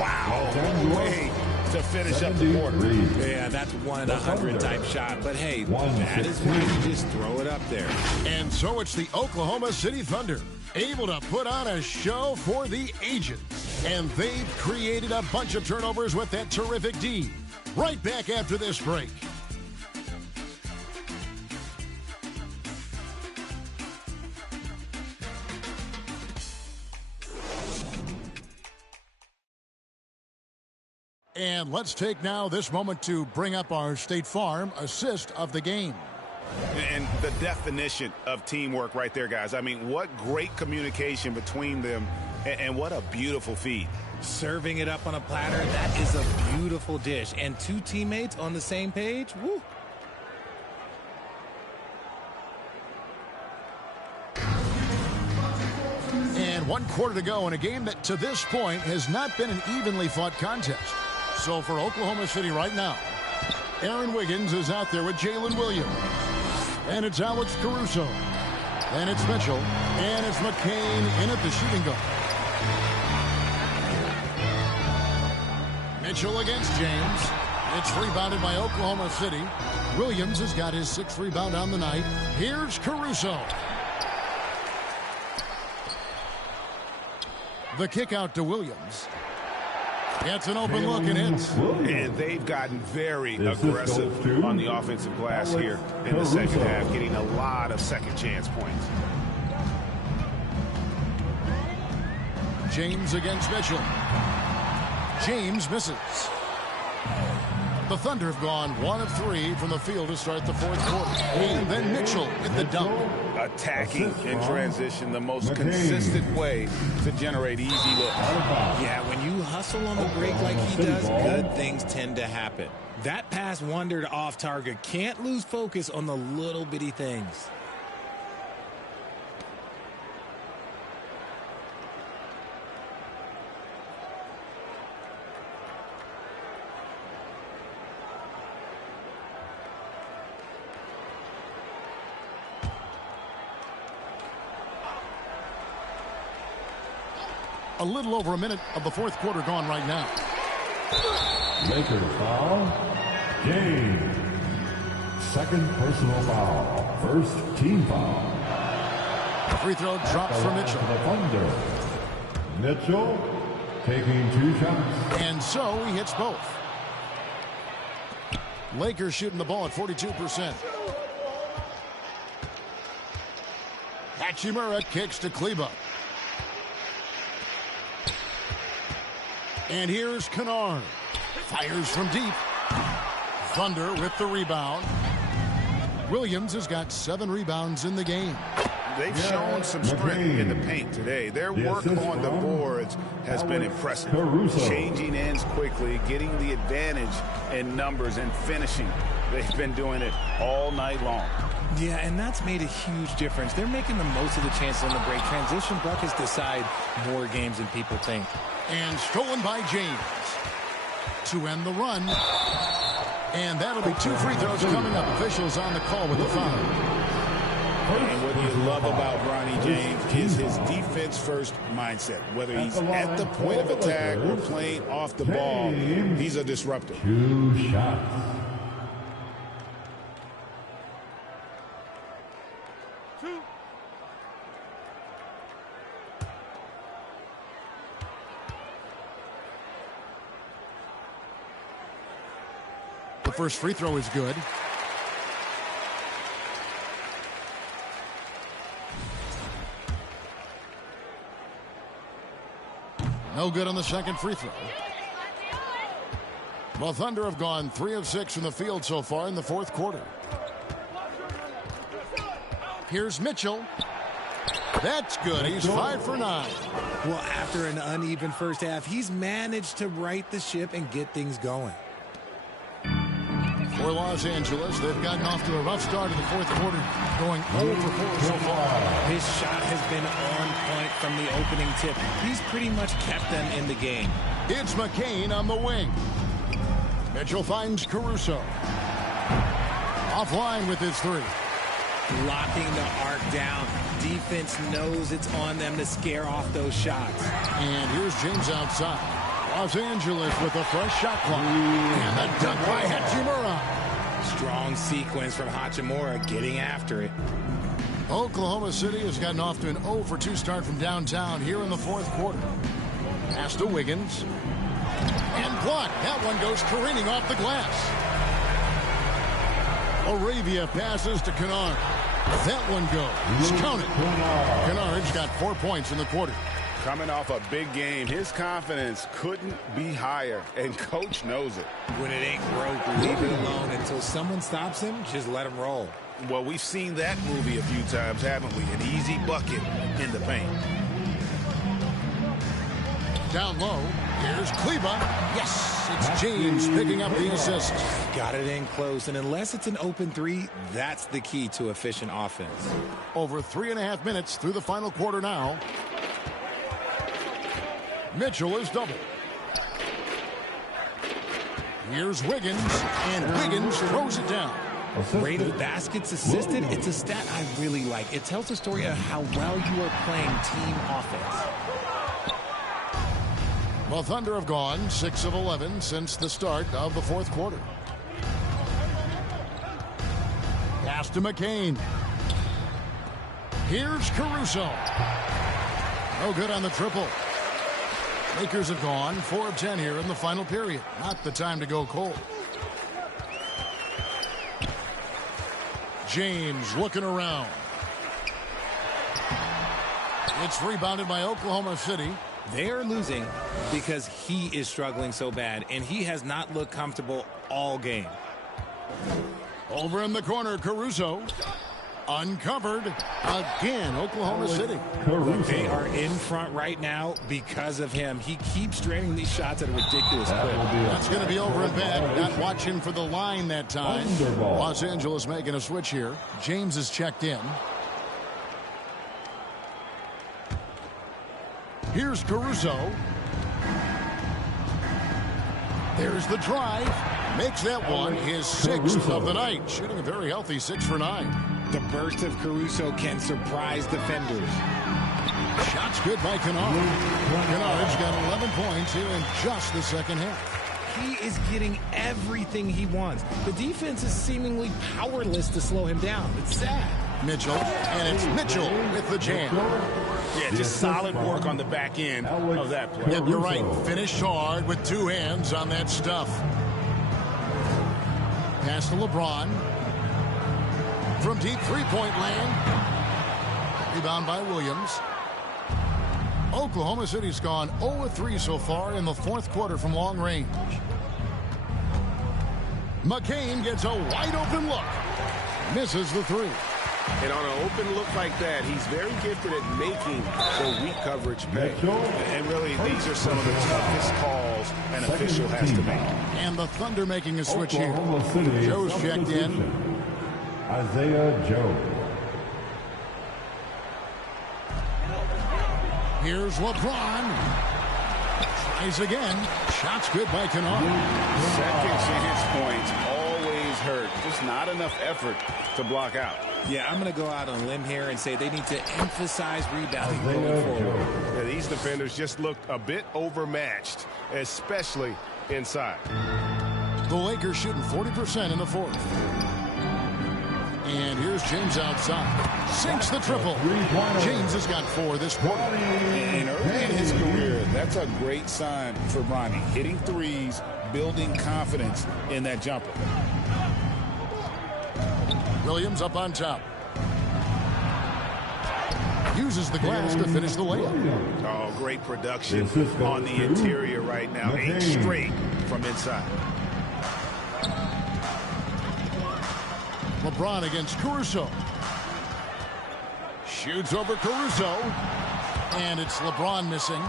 Wow. Way to finish up the quarter. Yeah, that's 1 in 100 type shot. But hey, that is why you just throw it up there. And so it's the Oklahoma City Thunder, able to put on a show for the ages. And they've created a bunch of turnovers with that terrific D. Right back after this break. And let's take now this moment to bring up our State Farm assist of the game. And the definition of teamwork right there, guys. I mean, what great communication between them, and what a beautiful feed. Serving it up on a platter, that is a beautiful dish. And 2 teammates on the same page, woo. And 1 quarter to go in a game that to this point has not been an evenly fought contest. So for Oklahoma City right now, Aaron Wiggins is out there with Jalen Williams. And it's Alex Caruso. And it's Mitchell. And it's McCain in at the shooting guard. Mitchell against James. It's rebounded by Oklahoma City. Williams has got his 6th rebound on the night. Here's Caruso. The kick out to Williams. Gets an open look and hits. And they've gotten very aggressive on the offensive glass here in the second half, getting a lot of second chance points. James against Mitchell. James misses. The Thunder have gone 1 of 3 from the field to start the 4th quarter. And then Mitchell with the dunk. Attacking in transition, the most consistent way to generate easy looks. Yeah, when you hustle on the break like he does, good things tend to happen. That pass wandered off target. Can't lose focus on the little bitty things. A little over a minute of the 4th quarter gone right now. Lakers foul. James. 2nd personal foul. 1st team foul. The free throw drops for Mitchell. The Thunder. Mitchell taking 2 shots. And so he hits both. Lakers shooting the ball at 42%. Hachimura kicks to Kleber. And here's Kennard. Fires from deep. Thunder with the rebound. Williams has got 7 rebounds in the game. They've shown some strength in the paint today. Their work on the boards has been impressive. Changing ends quickly, getting the advantage in numbers and finishing. They've been doing it all night long. Yeah, and that's made a huge difference. They're making the most of the chances on the break. Transition buckets decide more games than people think. And stolen by James to end the run. And that'll be 2 free throws coming up. Officials on the call with the foul. And what you love about Bronny James is his defense-first mindset. Whether he's at the point of attack or playing off the ball, he's a disruptor. 2 shots. The first free throw is good. No good on the second free throw. The Thunder have gone 3 of 6 from the field so far in the fourth quarter. Here's Mitchell. That's good. He's 5 for 9. Well, after an uneven first half, he's managed to right the ship and get things going. For Los Angeles, they've gotten off to a rough start in the fourth quarter, going 0 for 4 so far. His shot has been on point from the opening tip. He's pretty much kept them in the game. It's McCain on the wing. Mitchell finds Caruso. Offline with his 3. Locking the arc down. Defense knows it's on them to scare off those shots. And here's James outside. Los Angeles with a fresh shot clock. And the dunk by Hachimura. Strong sequence from Hachimura getting after it. Oklahoma City has gotten off to an 0 for 2 start from downtown here in the fourth quarter. Pass to Wiggins. And blocked. That one goes careening off the glass. Arabia passes to Kennard. That one goes. Count it. Kennard's got 4 points in the quarter. Coming off a big game, his confidence couldn't be higher, and coach knows it. When it ain't broke, leave it alone until someone stops him. Just let him roll. Well, we've seen that movie a few times, haven't we? An easy bucket in the paint. Down low, here's Kleba. Yes, it's James picking up the assist. Got it in close, and unless it's an open 3, that's the key to efficient offense. Over 3.5 minutes through the final quarter now. Mitchell is double. Here's Wiggins, and Wiggins throws it down. Rate of baskets assisted, it's a stat I really like. It tells the story of how well you are playing team offense. The Thunder have gone 6 of 11 since the start of the fourth quarter. Pass to McCain. Here's Caruso. No good on the triple. Lakers have gone 4 of 10 here in the final period. Not the time to go cold. James looking around. It's rebounded by Oklahoma City. They're losing because he is struggling so bad, and he has not looked comfortable all game. Over in the corner, Caruso. Uncovered again, Oklahoma City. They are in front right now because of him. He keeps draining these shots at a ridiculous clip. That's going to be over in bed. Not watching for the line that time. Los Angeles making a switch here. James is checked in. Here's Caruso. There's the drive. Makes that one his 6th of the night. Shooting a very healthy 6 for 9. The burst of Caruso can surprise defenders. Shots good by Kennard. Kennard's got 11 points here in just the second half. He is getting everything he wants. The defense is seemingly powerless to slow him down. It's sad. Mitchell, and it's Mitchell with the jam. Yeah, just solid work on the back end of that play. Yep, you're right. Finished hard with 2 hands on that stuff. Pass to LeBron. From deep three-point land. Rebound by Williams. Oklahoma City's gone 0-3 so far in the fourth quarter from long range. McCain gets a wide-open look. Misses the 3. And on an open look like that, he's very gifted at making the weak coverage pay. And really, these are some of the toughest calls an official has to make. And the Thunder making a switch here. City Joe's checked in. Isaiah Joe. Here's LeBron. Tries again. Shots good by Kennard. Second chance points always hurt. Just not enough effort to block out. Yeah, I'm going to go out on a limb here and say they need to emphasize rebounding going forward. Yeah, these defenders just look a bit overmatched, especially inside. The Lakers shooting 40% in the fourth. And here's James outside. Sinks the triple. James has got 4 this quarter. And early in his career, that's a great sign for Bronny. Hitting threes, building confidence in that jumper. Williams up on top. uses the glass to finish the layup. Oh, great production on the interior right now. 8 straight from inside. LeBron against Caruso. Shoots over Caruso. And it's LeBron missing.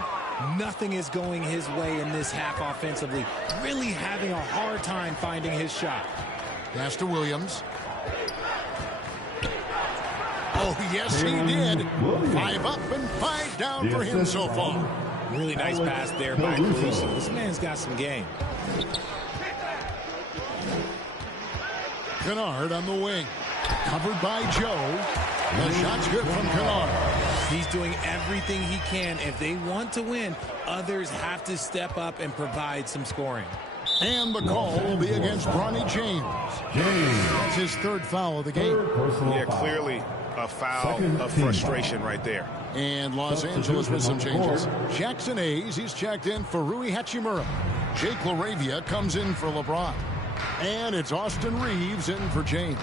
Nothing is going his way in this half offensively. Really having a hard time finding his shot. Pass to Williams. Oh, yes, he did. 5 up and 5 down for him so far. Really nice pass there by Caruso. This man's got some game. Kennard on the wing. Covered by Joe. The shot's good from Kennard. He's doing everything he can. If they want to win, others have to step up and provide some scoring. And the call will be against Bronny James. That's his 3rd foul of the game. Yeah, clearly a foul of frustration right there. And Los Angeles with some changes. Jackson Hayes, he's checked in for Rui Hachimura. Jake LaRavia comes in for LeBron. And it's Austin Reeves in for James.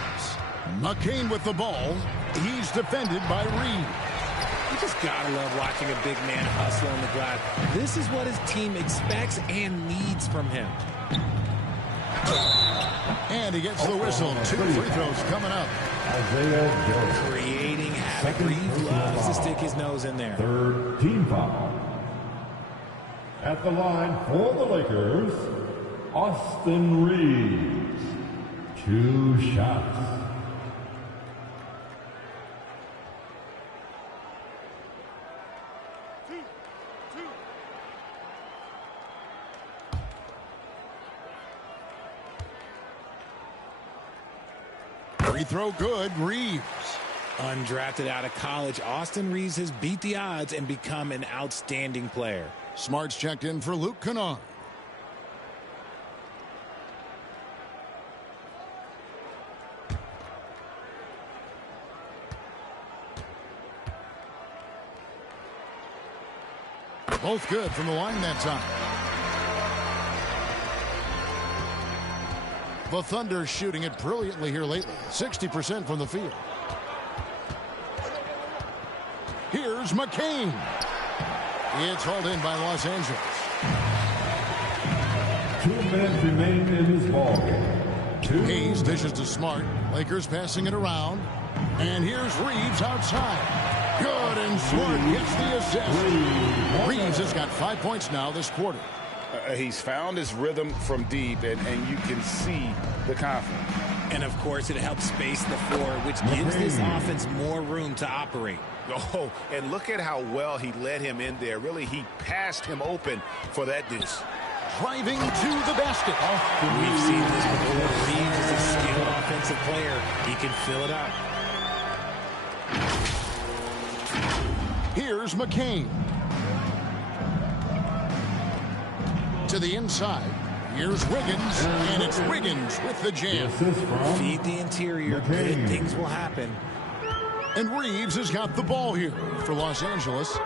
McCain with the ball. He's defended by Reeves. You just gotta love watching a big man hustle on the glass. This is what his team expects and needs from him. And he gets the whistle. 2 free throws coming up. Creating havoc. Reeves loves to stick his nose in there. 3rd team foul. At the line for the Lakers, Austin Reeves. 2 shots. Free throw good, Reeves. Undrafted out of college, Austin Reeves has beat the odds and become an outstanding player. Smart's checked in for Luke Kennard. Both good from the line that time. The Thunder shooting it brilliantly here lately. 60% from the field. Here's McCain. It's hauled in by Los Angeles. 2 minutes remain in this ball game. Hayes dishes to Smart. Lakers passing it around. And here's Reeves outside. Good, and Smart gets the assist. Reeves has got 5 points now this quarter. He's found his rhythm from deep, and you can see the confidence. And, of course, it helps space the floor, which gives this offense more room to operate. Oh, and look at how well he led him in there. Really, he passed him open for that deuce. Driving to the basket. We've seen this before. Reeves is a skilled offensive player. He can fill it up. Here's McCain. To the inside. Here's Wiggins, and it's Wiggins with the jam. Feed the interior. Good things will happen. And Reeves has got the ball here for Los Angeles.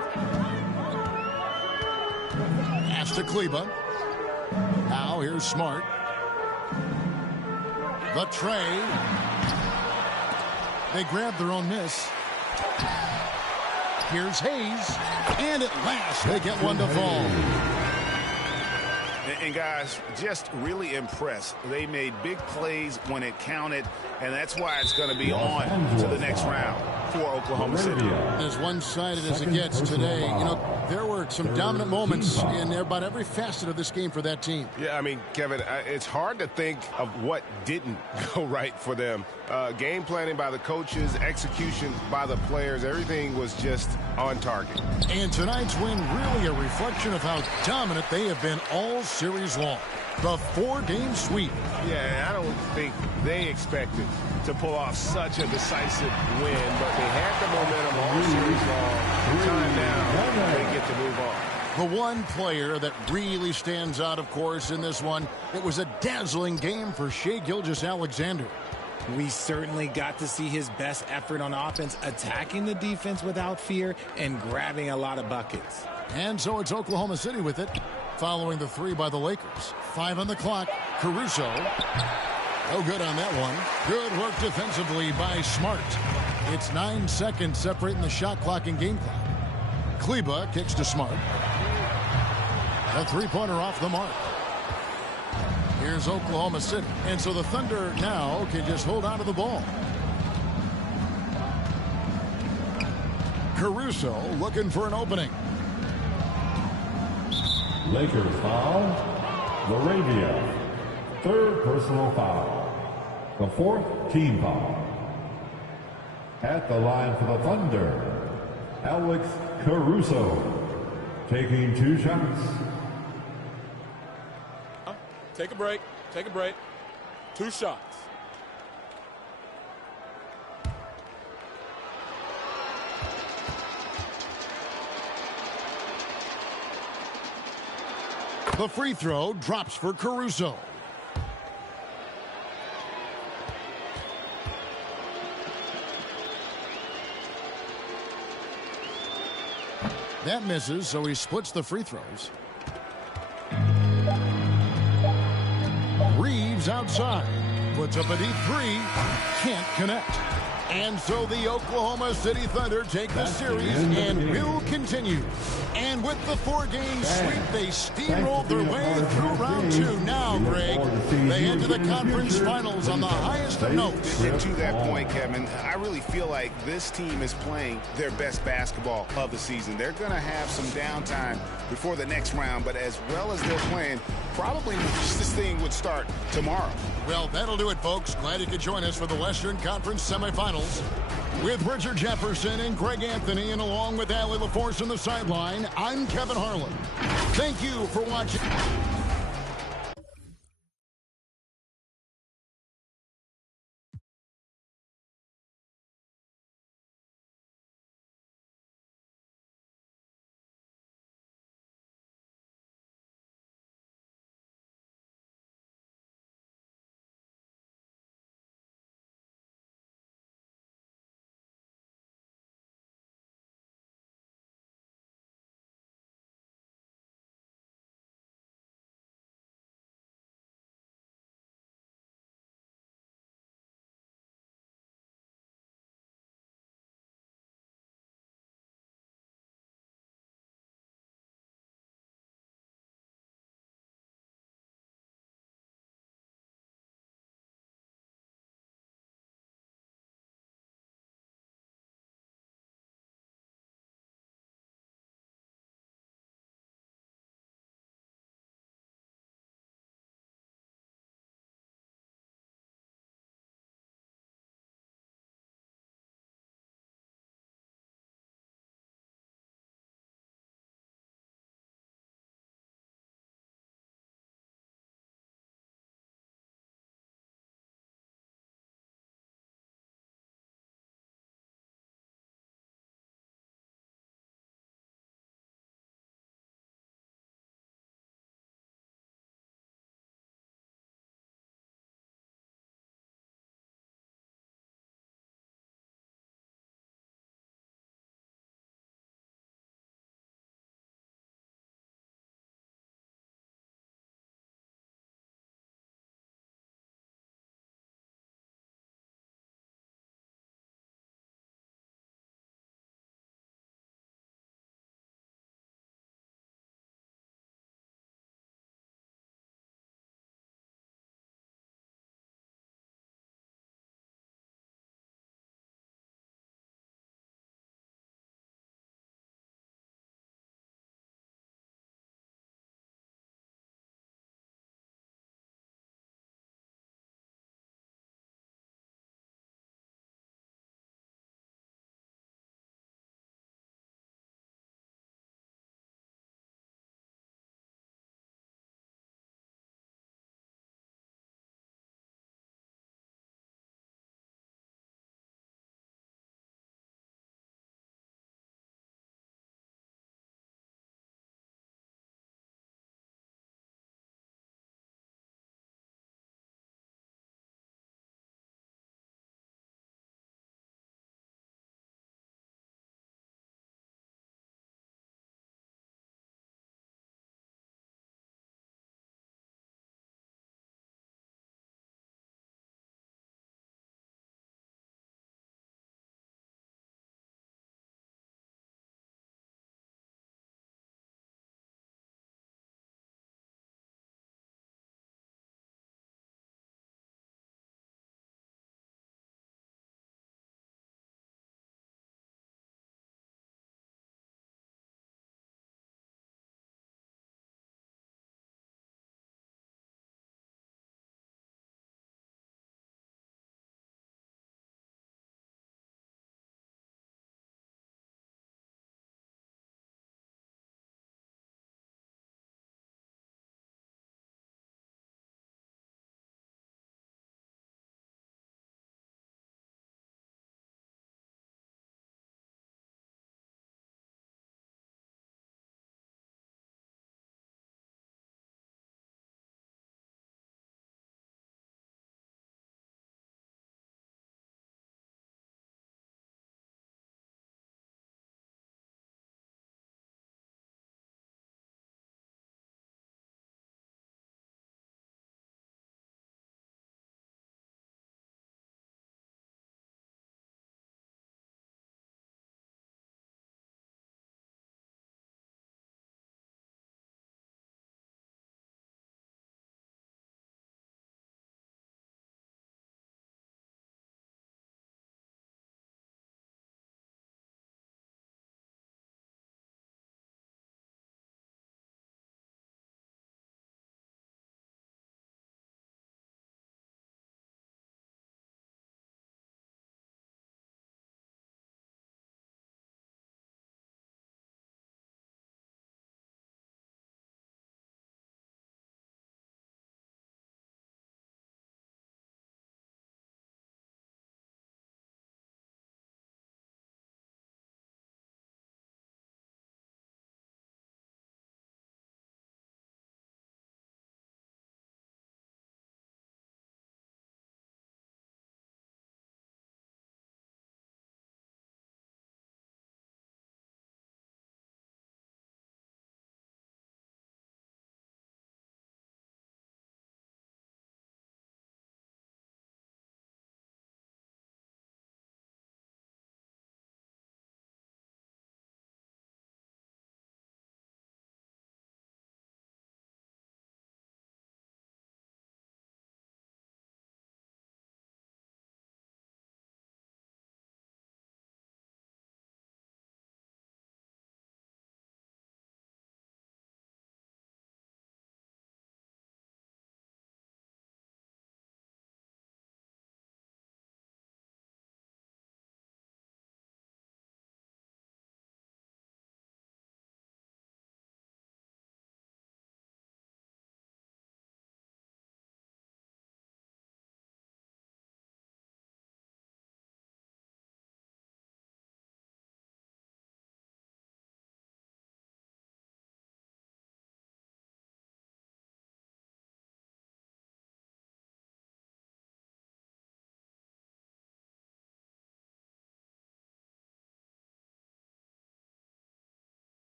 Pass to Kleba. Now here's Smart. The tray. They grab their own miss. Here's Hayes. And at last, they get one to fall. And guys, just really impressed. They made big plays when it counted, and that's why it's going to be on to the next round for Oklahoma City. As one-sided as it gets today, you know, there were some dominant moments in about every facet of this game for that team. Yeah, I mean, Kevin, it's hard to think of what didn't go right for them. Game planning by the coaches, execution by the players, everything was just on target. And tonight's win really a reflection of how dominant they have been all series long. The 4-game sweep. Yeah, I don't think they expected to pull off such a decisive win, but they had the momentum all series long. Time now, they get to move on. The one player that really stands out, of course, in this one, it was a dazzling game for Shai Gilgeous-Alexander. We certainly got to see his best effort on offense, attacking the defense without fear and grabbing a lot of buckets. And so it's Oklahoma City with it, following the 3 by the Lakers. 5 on the clock. Caruso. No good on that one. Good work defensively by Smart. It's 9 seconds separating the shot clock and game clock. Kleba kicks to Smart. A three-pointer off the mark. Here's Oklahoma City. And so the Thunder now can just hold on to the ball. Caruso looking for an opening. Lakers foul. Laravia. Third personal foul. The fourth team foul. At the line for the Thunder, Alex Caruso. Taking 2 shots. Take a break. Take a break. 2 shots. The free throw drops for Caruso. That misses, so he splits the free throws. Reeves outside. Puts up a deep three. Can't connect. And so the Oklahoma City Thunder take the series and will continue. And with the 4-game sweep, they steamrolled their way through round 2. Now, Greg, they head to the conference finals on the highest of notes. And to that point, Kevin, I really feel like this team is playing their best basketball of the season. They're going to have some downtime before the next round, but as well as they're playing, probably this thing would start tomorrow. Well, that'll do it, folks. Glad you could join us for the Western Conference semifinals. With Richard Jefferson and Greg Anthony, and along with Allie LaForce on the sideline, I'm Kevin Harlan. Thank you for watching.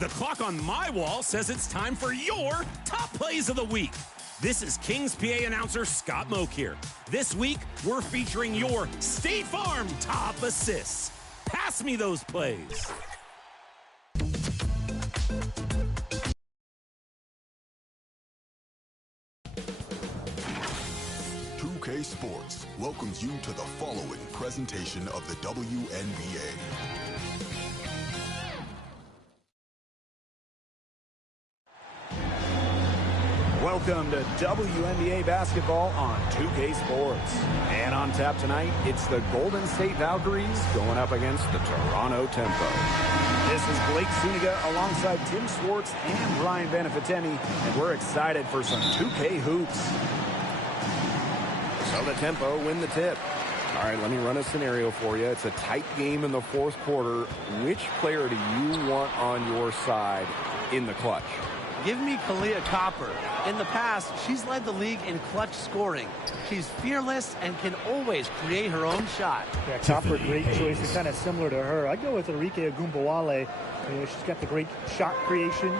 The clock on my wall says it's time for your top plays of the week. This is Kings PA announcer Scott Moak here. This week, we're featuring your State Farm top assists. Pass me those plays. 2K Sports welcomes you to the following presentation of the WNBA. Welcome to WNBA basketball on 2K Sports. And on tap tonight, it's the Golden State Valkyries going up against the Toronto Tempo. This is Blake Zuniga alongside Tim Swartz and Brian Benefitemi, and we're excited for some 2K hoops. So the Tempo win the tip. All right, let me run a scenario for you. It's a tight game in the fourth quarter. Which player do you want on your side in the clutch? Give me Kalia Copper. In the past, she's led the league in clutch scoring. She's fearless and can always create her own shot. Yeah, Copper, great choice. It's kind of similar to her. I'd go with Enrique Agumbawale. You know, she's got the great shot creation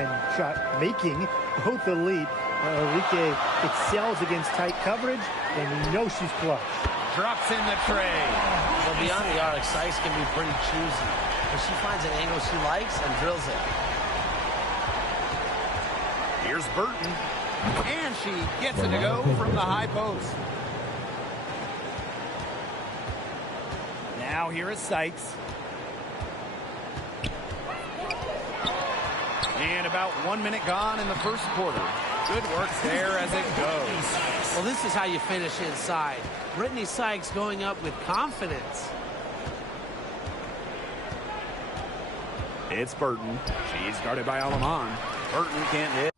and shot making, both elite. Enrique excels against tight coverage, and we know she's clutch. Drops in the tray. Well, beyond the arc, Sykes can be pretty choosy, but she finds an angle she likes and drills it. Here's Burton, and she gets it to go from the high post. Now here is Sykes. And about 1 minute gone in the first quarter. Good work there as it goes. Well, this is how you finish inside. Brittany Sykes going up with confidence. It's Burton. She's guarded by Alaman. Burton can't hit.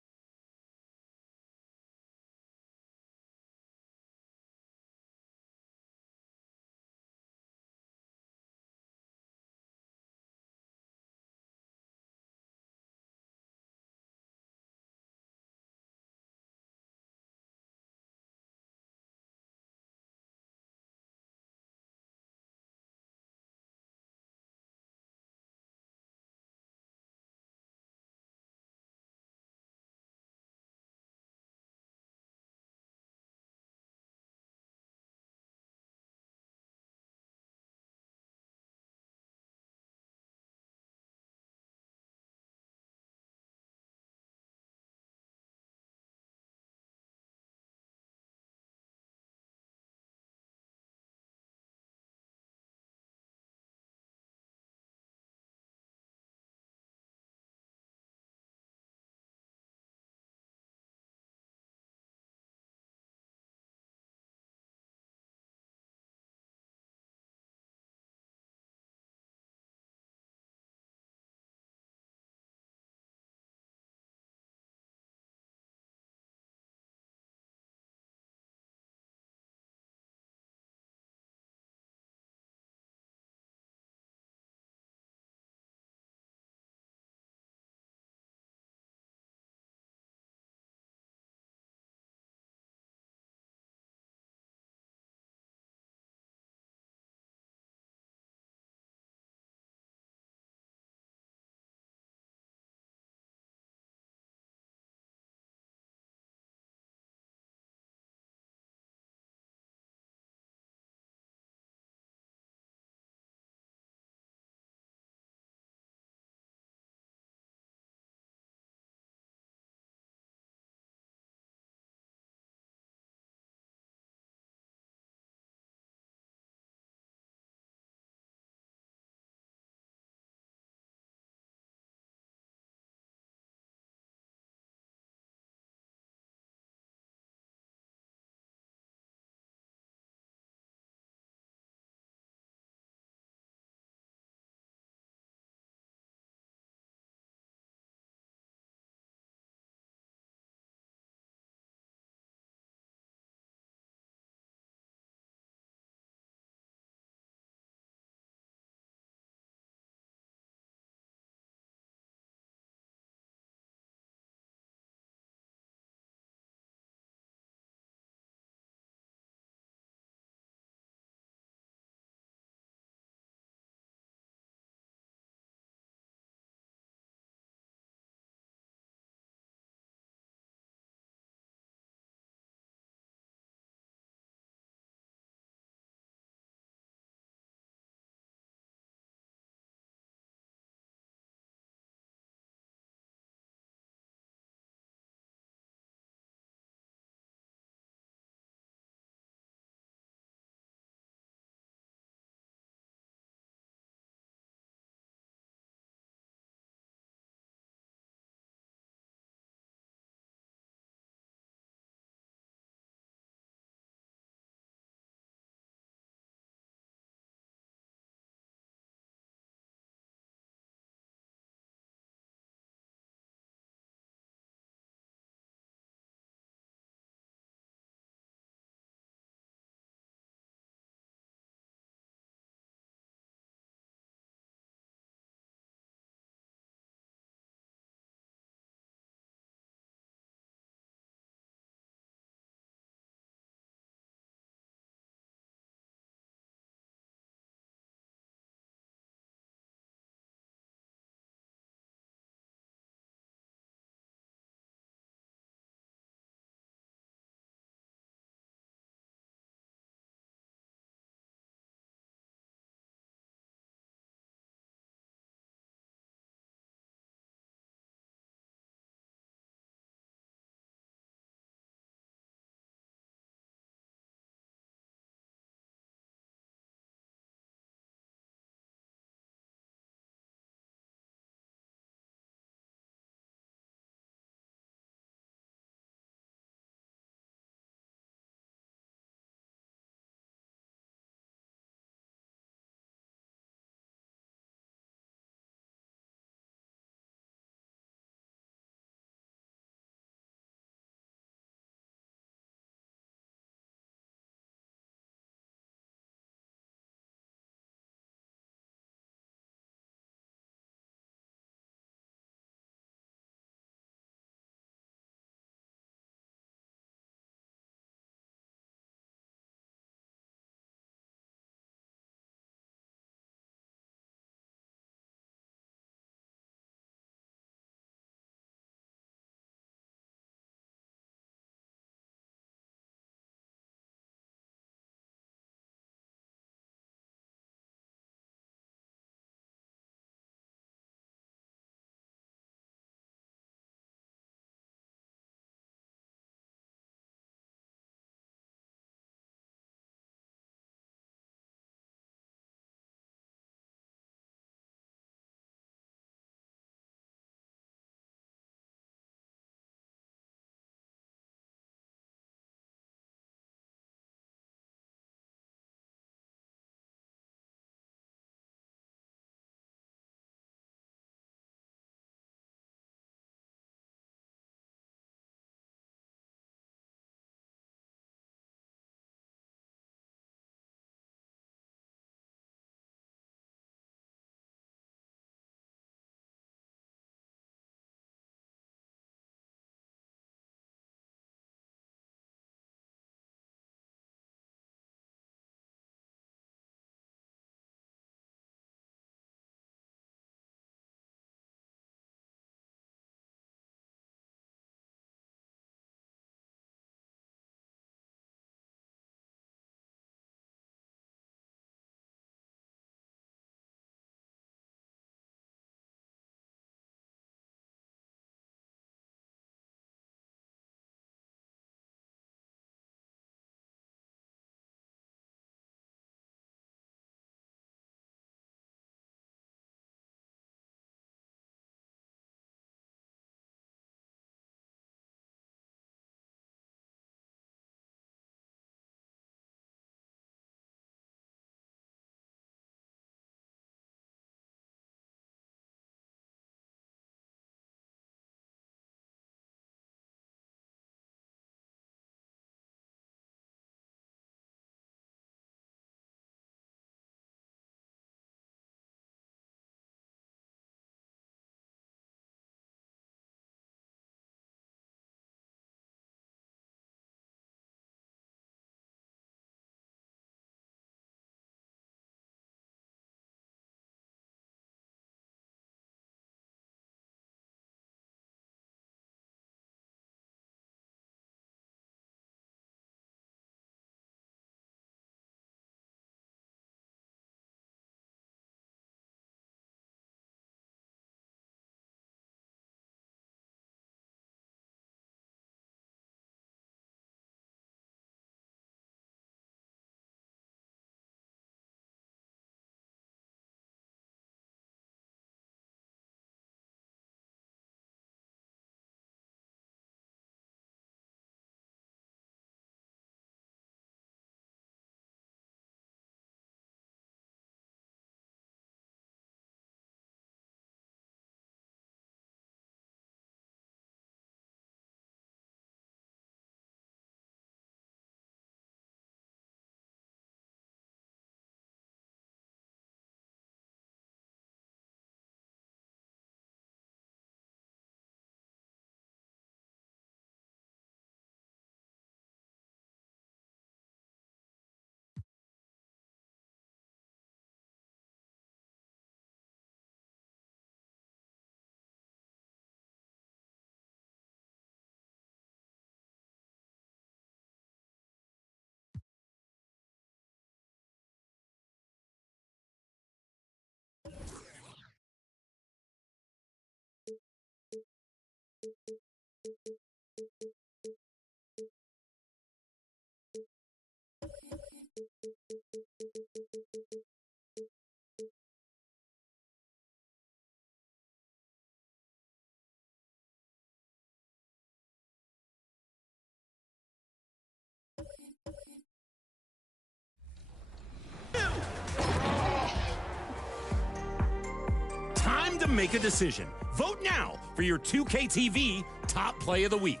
Time to make a decision. Vote now for your 2K TV Top Play of the Week.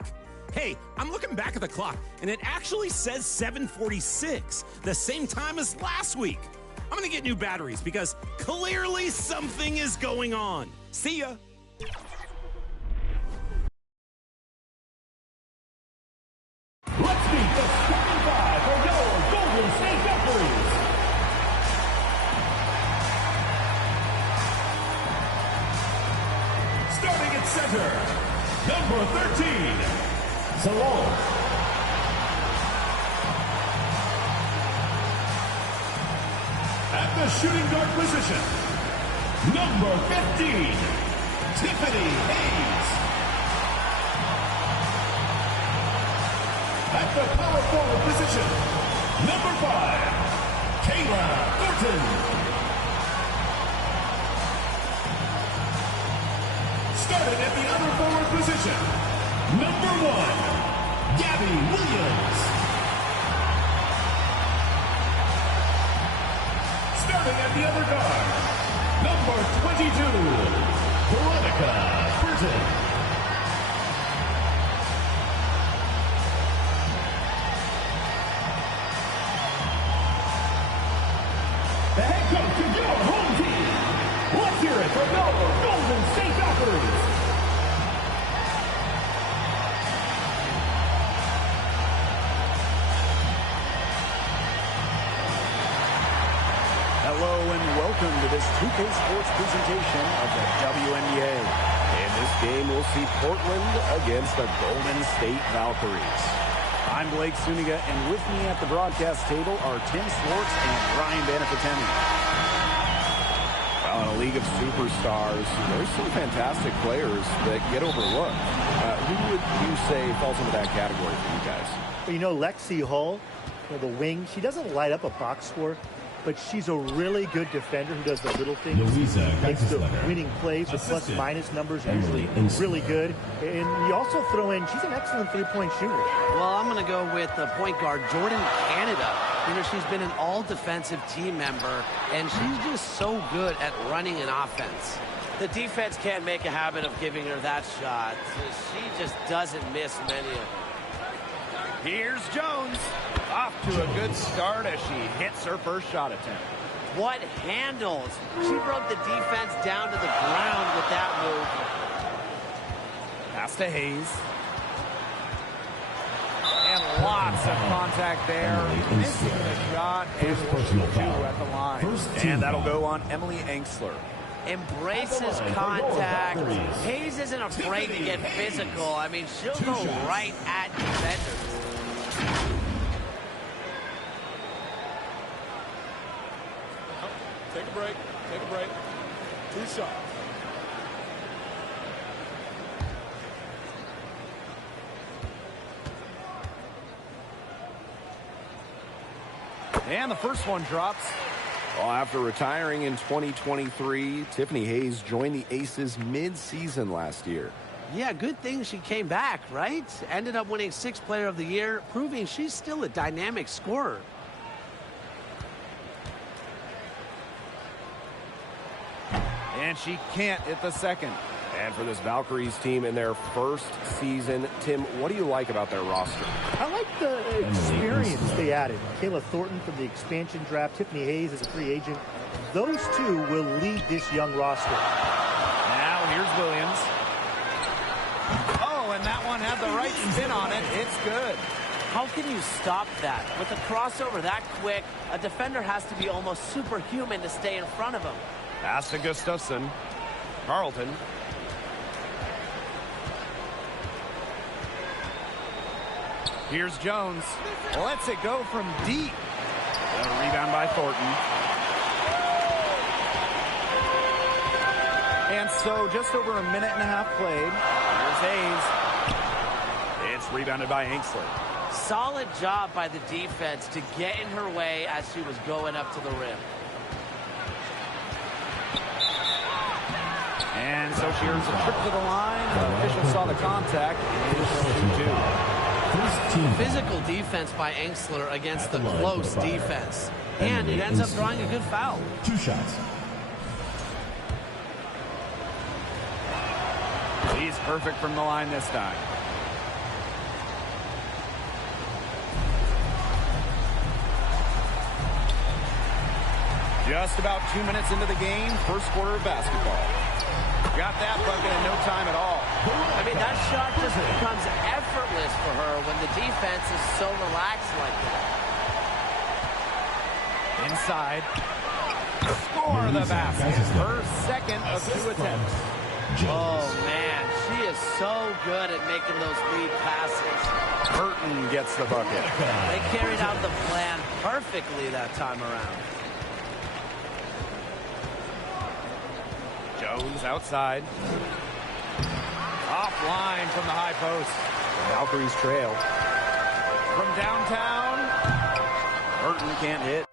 Hey, I'm looking back at the clock, and it actually says 7:46, the same time as last week. I'm going to get new batteries because clearly something is going on. See ya. Let's meet the starting five for your Golden State Valkyries. Starting at center, number 13, Salon. At the shooting guard position, number 15, Tiffany Hayes. At the power forward position, number 5, Kayla Thornton. Starting at the other forward position, number 1, Gabby Williams. Starting at the other guard, number 22, Veronica Burton. The head coach of your home team. Let's hear it for your Golden State Valkyries. Hello and welcome to this 2K Sports presentation of the WNBA. In this game, we'll see Portland against the Golden State Valkyries. I'm Blake Suniga, and with me at the broadcast table are Tim Swartz and Brian Banafitemi. Well, in a league of superstars, there's some fantastic players that get overlooked. Who would you say falls into that category for you guys? You know, Lexi Hull, the wing, she doesn't light up a box score, but she's a really good defender who does the little things. Makes the winning plays. The plus-minus numbers are usually really good. And you also throw in, she's an excellent three-point shooter. Well, I'm going to go with the point guard, Jordan Canada. You know, she's been an all-defensive team member, and she's just so good at running an offense. The defense can't make a habit of giving her that shot. She just doesn't miss many of them. Here's Jones. Off to a good start as she hits her first shot attempt. What handles? She broke the defense down to the ground with that move. Pass to Hayes. And lots of contact there. Missing the shot and personal foul at the line. And that'll go on Emily Angsler. Embraces contact. Hayes isn't afraid to get physical. I mean, she'll go right at defenders. Take a break. Take a break. 2 shots. And the first one drops. Well, after retiring in 2023, Tiffany Hayes joined the Aces mid-season last year. Yeah, good thing she came back, right? Ended up winning 6th Player of the Year, proving she's still a dynamic scorer. And she can't hit the second. And for this Valkyries team in their first season, Tim, what do you like about their roster? I like the experience they added. Kayla Thornton from the expansion draft, Tiffany Hayes as a free agent. Those two will lead this young roster. Now here's Williams. Oh, and that one had the right spin on it. It's good. How can you stop that? With a crossover that quick, a defender has to be almost superhuman to stay in front of him. Pass to Gustafson. Carlton. Here's Jones. Lets it go from deep. And a rebound by Thornton. And so just over a minute and a half played. Here's Hayes. It's rebounded by Ainsley. Solid job by the defense to get in her way as she was going up to the rim. And so she earns a trip to the line. The official saw the contact. It is 2-2. Physical defense by Ainsley against the close defense. And it ends up drawing a good foul. 2 shots. She's perfect from the line this time. Just about 2 minutes into the game, first quarter of basketball. Got that bucket in no time at all. I mean, that shot just becomes effortless for her when the defense is so relaxed like that. Inside. Score the basket. Her second of 2 attempts. Oh, man. She is so good at making those lead passes. Burton gets the bucket. They carried out the plan perfectly that time around. Jones outside. Offline from the high post. Valkyries trail. From downtown. Burton can't hit.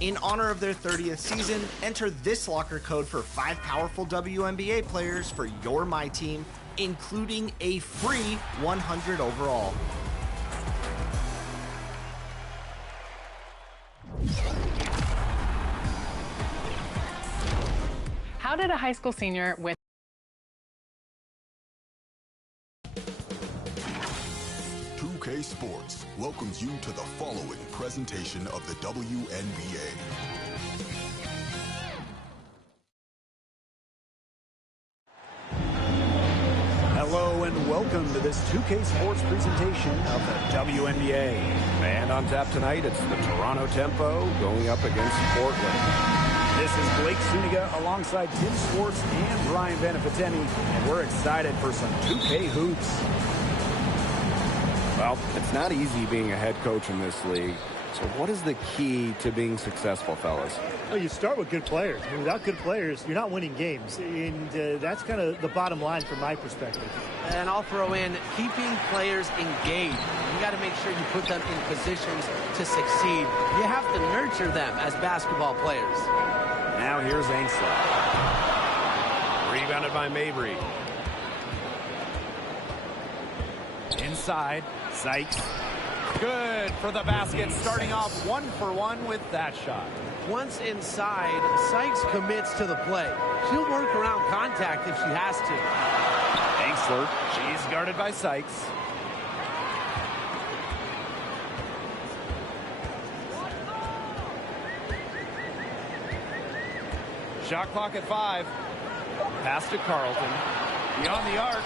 In honor of their 30th season, enter this locker code for 5 powerful WNBA players for your My Team, including a free 100 overall. How did a high school senior with 2K Sports welcomes you to the following presentation of the WNBA. Hello and welcome to this 2K Sports presentation of the WNBA. And on tap tonight, it's the Toronto Tempo going up against Portland. This is Blake Suniga alongside Tim Swartz and Brian Vanafiteni, and we're excited for some 2K hoops. Well, it's not easy being a head coach in this league. So what is the key to being successful, fellas? Well, you start with good players. I mean, without good players, you're not winning games. And that's kind of the bottom line from my perspective. And I'll throw in keeping players engaged. You got to make sure you put them in positions to succeed. You have to nurture them as basketball players. Now here's Ainsley. Rebounded by Mabry. Inside, Sykes. Good for the basket, starting off 1-for-1 with that shot. Once inside, Sykes commits to the play. She'll work around contact if she has to. Ainsley, she's guarded by Sykes. Shot clock at 5. Pass to Carlton. Beyond the arc.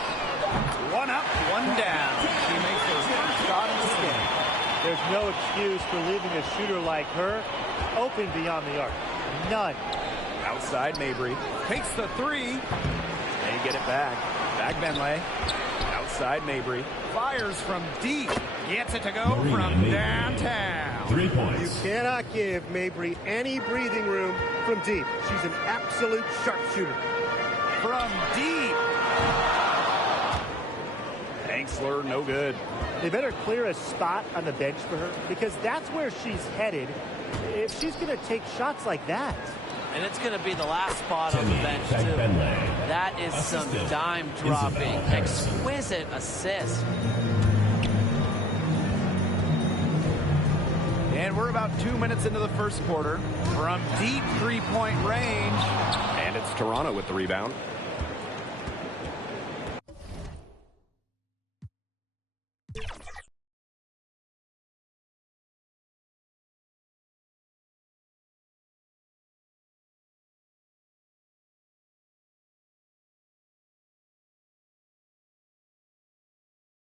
1 up, 1 down. She makes her first shot in this game. There's no excuse for leaving a shooter like her open beyond the arc. None. Outside Mabry. Takes the 3. They get it back. Back Benlay. Outside Mabry. Fires from deep. Gets it to go from downtown. 3 points. You cannot give Mabry any breathing room from deep. She's an absolute sharpshooter. From deep. Ainsley, no good. They better clear a spot on the bench for her because that's where she's headed if she's going to take shots like that. And it's going to be the last spot on the bench, too. That is some dime-dropping, exquisite assist. And we're about 2 minutes into the first quarter. From deep 3-point range. And it's Toronto with the rebound.